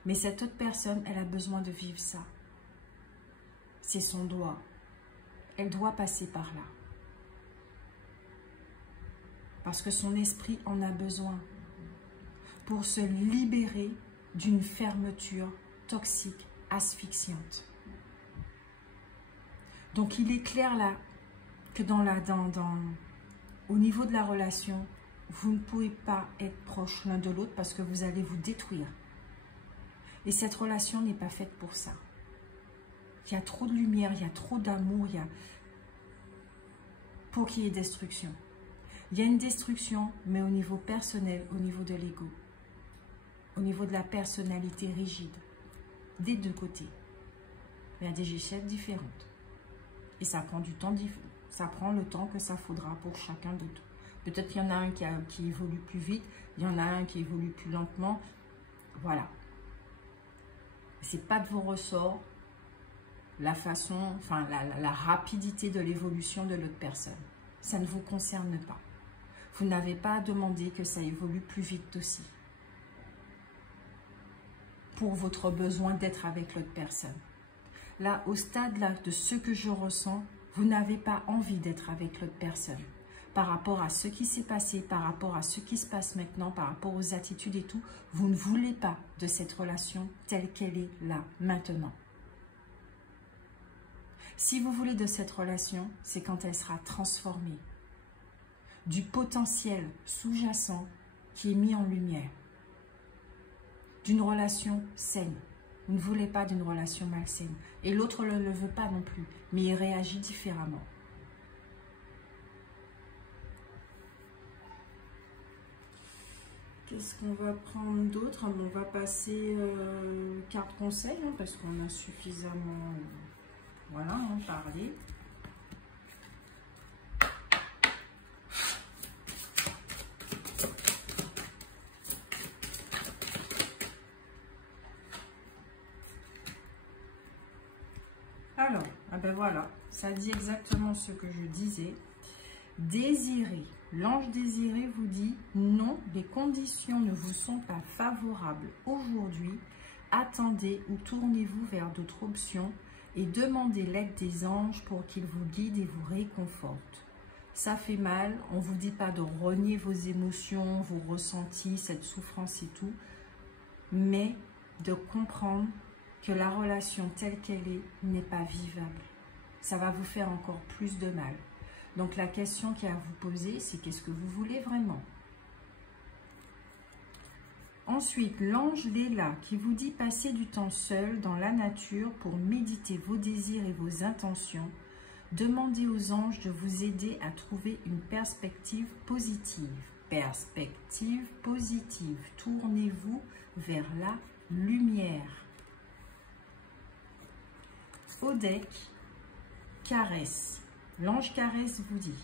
Mais cette autre personne, elle a besoin de vivre ça. C'est son droit. Elle doit passer par là. Parce que son esprit en a besoin pour se libérer d'une fermeture toxique, asphyxiante. Donc il est clair là que au niveau de la relation, vous ne pouvez pas être proches l'un de l'autre parce que vous allez vous détruire. Et cette relation n'est pas faite pour ça. Il y a trop de lumière, il y a trop d'amour, pour qu'il y ait destruction. Il y a une destruction, mais au niveau personnel, au niveau de l'ego, au niveau de la personnalité rigide, des deux côtés. Il y a des échelles différentes. Et ça prend du temps, ça prend le temps que ça faudra pour chacun d'autre. Peut-être qu'il y en a un qui évolue plus vite, il y en a un qui évolue plus lentement. Voilà. Ce n'est pas de vos ressorts la façon, enfin la rapidité de l'évolution de l'autre personne. Ça ne vous concerne pas. Vous n'avez pas à demander que ça évolue plus vite aussi. Pour votre besoin d'être avec l'autre personne. Là, au stade là, de ce que je ressens, vous n'avez pas envie d'être avec l'autre personne. Par rapport à ce qui s'est passé, par rapport à ce qui se passe maintenant, par rapport aux attitudes et tout, vous ne voulez pas de cette relation telle qu'elle est là, maintenant. Si vous voulez de cette relation, c'est quand elle sera transformée. Du potentiel sous-jacent qui est mis en lumière. D'une relation saine. Vous ne voulez pas d'une relation malsaine. Et l'autre ne le veut pas non plus, mais il réagit différemment. Qu'est-ce qu'on va prendre d'autre? On va passer carte conseil, hein, parce qu'on a suffisamment parlé. Alors, ben voilà, ça dit exactement ce que je disais. Désirez. L'ange désiré vous dit non, les conditions ne vous sont pas favorables aujourd'hui. Attendez ou tournez-vous vers d'autres options et demandez l'aide des anges pour qu'ils vous guident et vous réconfortent. Ça fait mal, on ne vous dit pas de renier vos émotions, vos ressentis, cette souffrance et tout, mais de comprendre que la relation telle qu'elle est n'est pas vivable. Ça va vous faire encore plus de mal. Donc la question qu'il y a à vous poser, c'est qu'est-ce que vous voulez vraiment? Ensuite, l'ange Léla qui vous dit passer du temps seul dans la nature pour méditer vos désirs et vos intentions. Demandez aux anges de vous aider à trouver une perspective positive. Perspective positive. Tournez-vous vers la lumière. Au deck, caresse. L'ange caresse vous dit,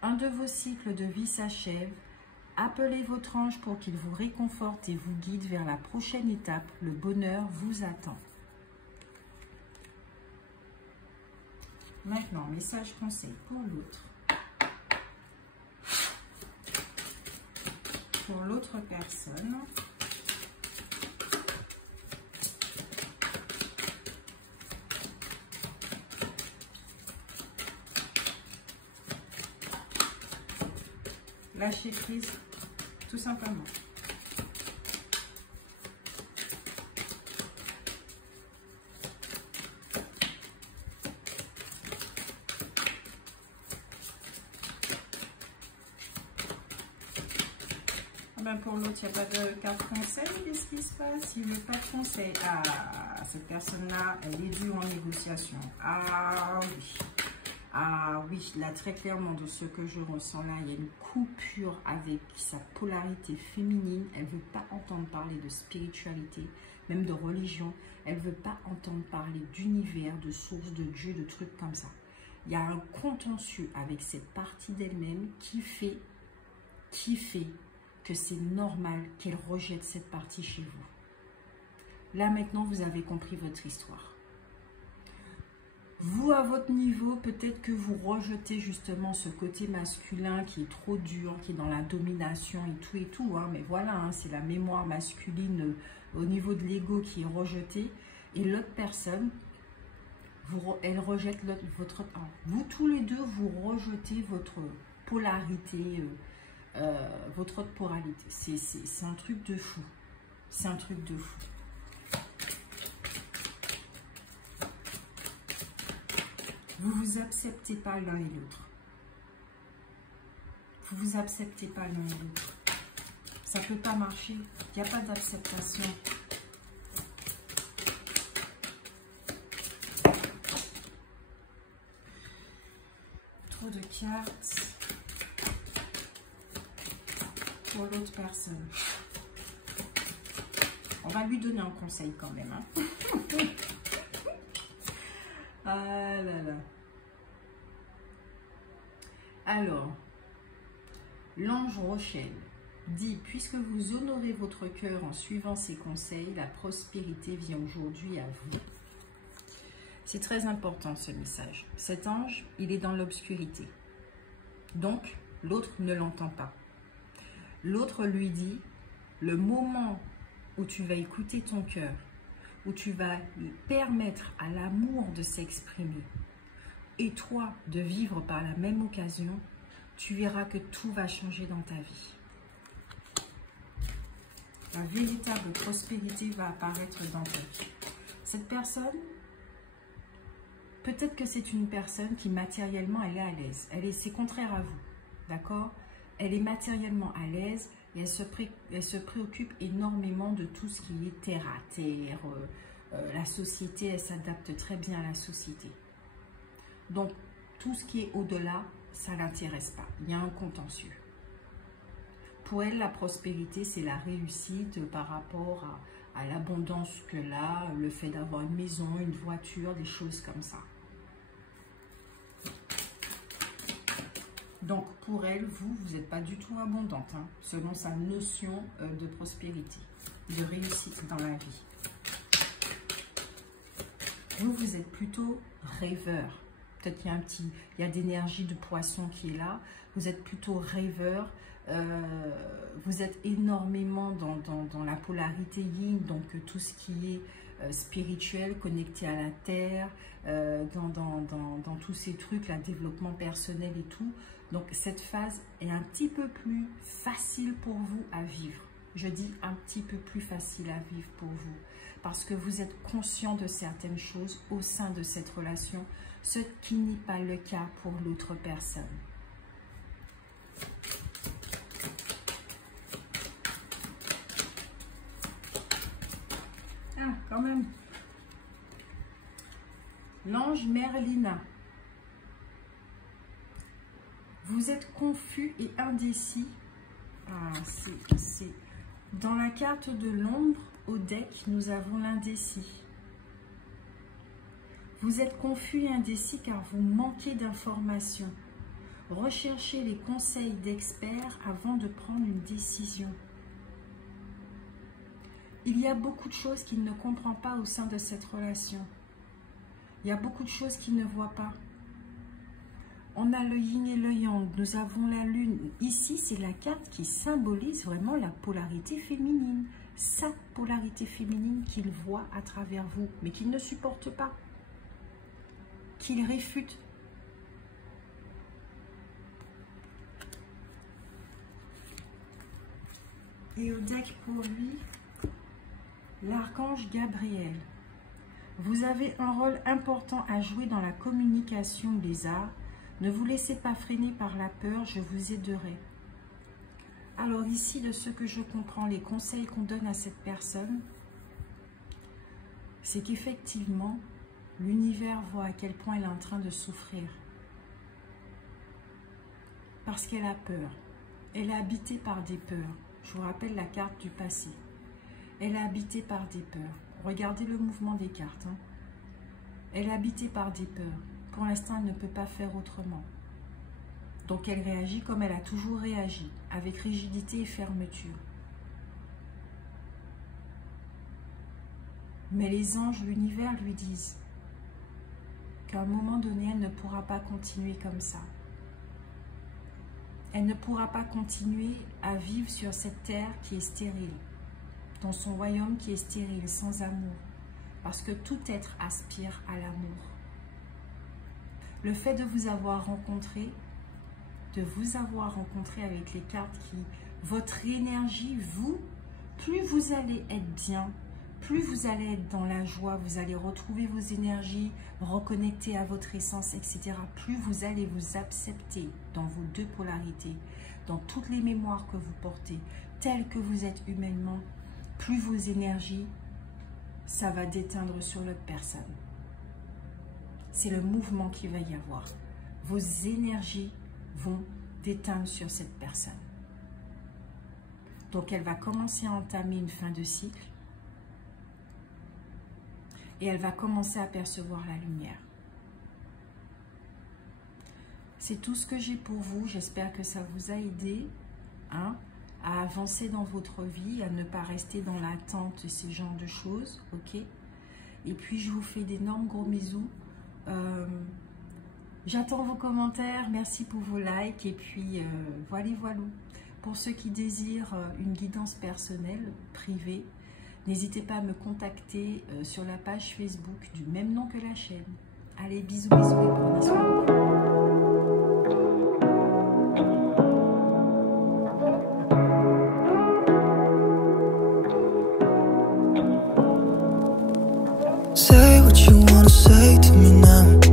un de vos cycles de vie s'achève, appelez votre ange pour qu'il vous réconforte et vous guide vers la prochaine étape, le bonheur vous attend. Maintenant, message conseil pour l'autre. Pour l'autre personne. Lâcher prise, tout simplement. Ben pour l'autre, il n'y a pas de carte conseil. Qu'est-ce qui se passe? Il veut pas de conseil. Ah, cette personne-là, elle est due en négociation. Ah oui. Ah oui, là, très clairement, de ce que je ressens là, il y a une coupure avec sa polarité féminine. Elle ne veut pas entendre parler de spiritualité, même de religion. Elle ne veut pas entendre parler d'univers, de source, de Dieu, de trucs comme ça. Il y a un contentieux avec cette partie d'elle-même qui fait que c'est normal qu'elle rejette cette partie chez vous. Là, maintenant, vous avez compris votre histoire. Vous, à votre niveau, peut-être que vous rejetez justement ce côté masculin qui est trop dur, qui est dans la domination et tout. Hein, mais voilà, hein, c'est la mémoire masculine au niveau de l'ego qui est rejetée. Et l'autre personne, elle rejette votre... Vous, tous les deux, vous rejetez votre polarité, votre autre polarité. C'est un truc de fou. C'est un truc de fou. Vous ne vous acceptez pas l'un et l'autre. Vous ne vous acceptez pas l'un et l'autre. Ça ne peut pas marcher. Il n'y a pas d'acceptation. Trop de cartes pour l'autre personne. On va lui donner un conseil quand même. Hein. Ah là là. Alors, l'ange Rochelle dit, puisque vous honorez votre cœur en suivant ses conseils, la prospérité vient aujourd'hui à vous. C'est très important ce message. Cet ange, il est dans l'obscurité. Donc, l'autre ne l'entend pas. L'autre lui dit, le moment où tu vas écouter ton cœur, où tu vas permettre à l'amour de s'exprimer et toi de vivre par la même occasion, tu verras que tout va changer dans ta vie. La véritable prospérité va apparaître dans ta vie. Cette personne, peut-être que c'est une personne qui matériellement, elle est à l'aise. C'est contraire à vous, d'accord? Elle est matériellement à l'aise et elle se préoccupe énormément de tout ce qui est terre à terre. La société, elle s'adapte très bien à la société. Donc, tout ce qui est au-delà, ça ne l'intéresse pas. Il y a un contentieux. Pour elle, la prospérité, c'est la réussite par rapport à l'abondance qu'elle a, le fait d'avoir une maison, une voiture, des choses comme ça. Donc, pour elle, vous n'êtes pas du tout abondante, hein, selon sa notion de prospérité, de réussite dans la vie. Vous êtes plutôt rêveur. Peut-être qu'il y a d'énergie de poisson qui est là. Vous êtes plutôt rêveur. Vous êtes énormément dans la polarité yin, donc tout ce qui est spirituel, connecté à la terre, dans tous ces trucs, le développement personnel et tout. Donc cette phase est un petit peu plus facile pour vous à vivre. Je dis un petit peu plus facile à vivre pour vous. Parce que vous êtes conscient de certaines choses au sein de cette relation, ce qui n'est pas le cas pour l'autre personne. Ah, quand même. L'ange Merlina. Vous êtes confus et indécis. Ah, c'est... Dans la carte de l'ombre, au deck, nous avons l'indécis. Vous êtes confus et indécis car vous manquez d'informations. Recherchez les conseils d'experts avant de prendre une décision. Il y a beaucoup de choses qu'il ne comprend pas au sein de cette relation. Il y a beaucoup de choses qu'il ne voit pas. On a le yin et le yang, nous avons la lune. Ici, c'est la carte qui symbolise vraiment la polarité féminine. Sa polarité féminine qu'il voit à travers vous, mais qu'il ne supporte pas. Qu'il réfute. Et au deck pour lui, l'archange Gabriel. Vous avez un rôle important à jouer dans la communication des arts. Ne vous laissez pas freiner par la peur, je vous aiderai. Alors ici, de ce que je comprends, les conseils qu'on donne à cette personne, c'est qu'effectivement, l'univers voit à quel point elle est en train de souffrir. Parce qu'elle a peur. Elle est habitée par des peurs. Je vous rappelle la carte du passé. Elle est habitée par des peurs. Regardez le mouvement des cartes. Hein. Elle est habitée par des peurs. Pour l'instant, elle ne peut pas faire autrement. Donc, elle réagit comme elle a toujours réagi, avec rigidité et fermeture. Mais les anges, l'univers lui disent qu'à un moment donné, elle ne pourra pas continuer comme ça. Elle ne pourra pas continuer à vivre sur cette terre qui est stérile, dans son royaume qui est stérile, sans amour, parce que tout être aspire à l'amour. Le fait de vous avoir rencontré, avec les cartes qui, votre énergie, plus vous allez être bien, plus vous allez être dans la joie, vous allez retrouver vos énergies, reconnecter à votre essence, etc. Plus vous allez vous accepter dans vos deux polarités, dans toutes les mémoires que vous portez, telles que vous êtes humainement, plus vos énergies, ça va déteindre sur l'autre personne. C'est le mouvement qu'il va y avoir. Vos énergies vont déteindre sur cette personne. Donc, elle va commencer à entamer une fin de cycle. Et elle va commencer à percevoir la lumière. C'est tout ce que j'ai pour vous. J'espère que ça vous a aidé à avancer dans votre vie, à ne pas rester dans l'attente de ces genres de choses. Ok? Et puis, je vous fais d'énormes gros bisous. J'attends vos commentaires. Merci pour vos likes. Et puis, voilà. Pour ceux qui désirent une guidance personnelle, privée, n'hésitez pas à me contacter sur la page Facebook du même nom que la chaîne. Allez, bisous et prenez soin de vous. Say what you wanna say to me now.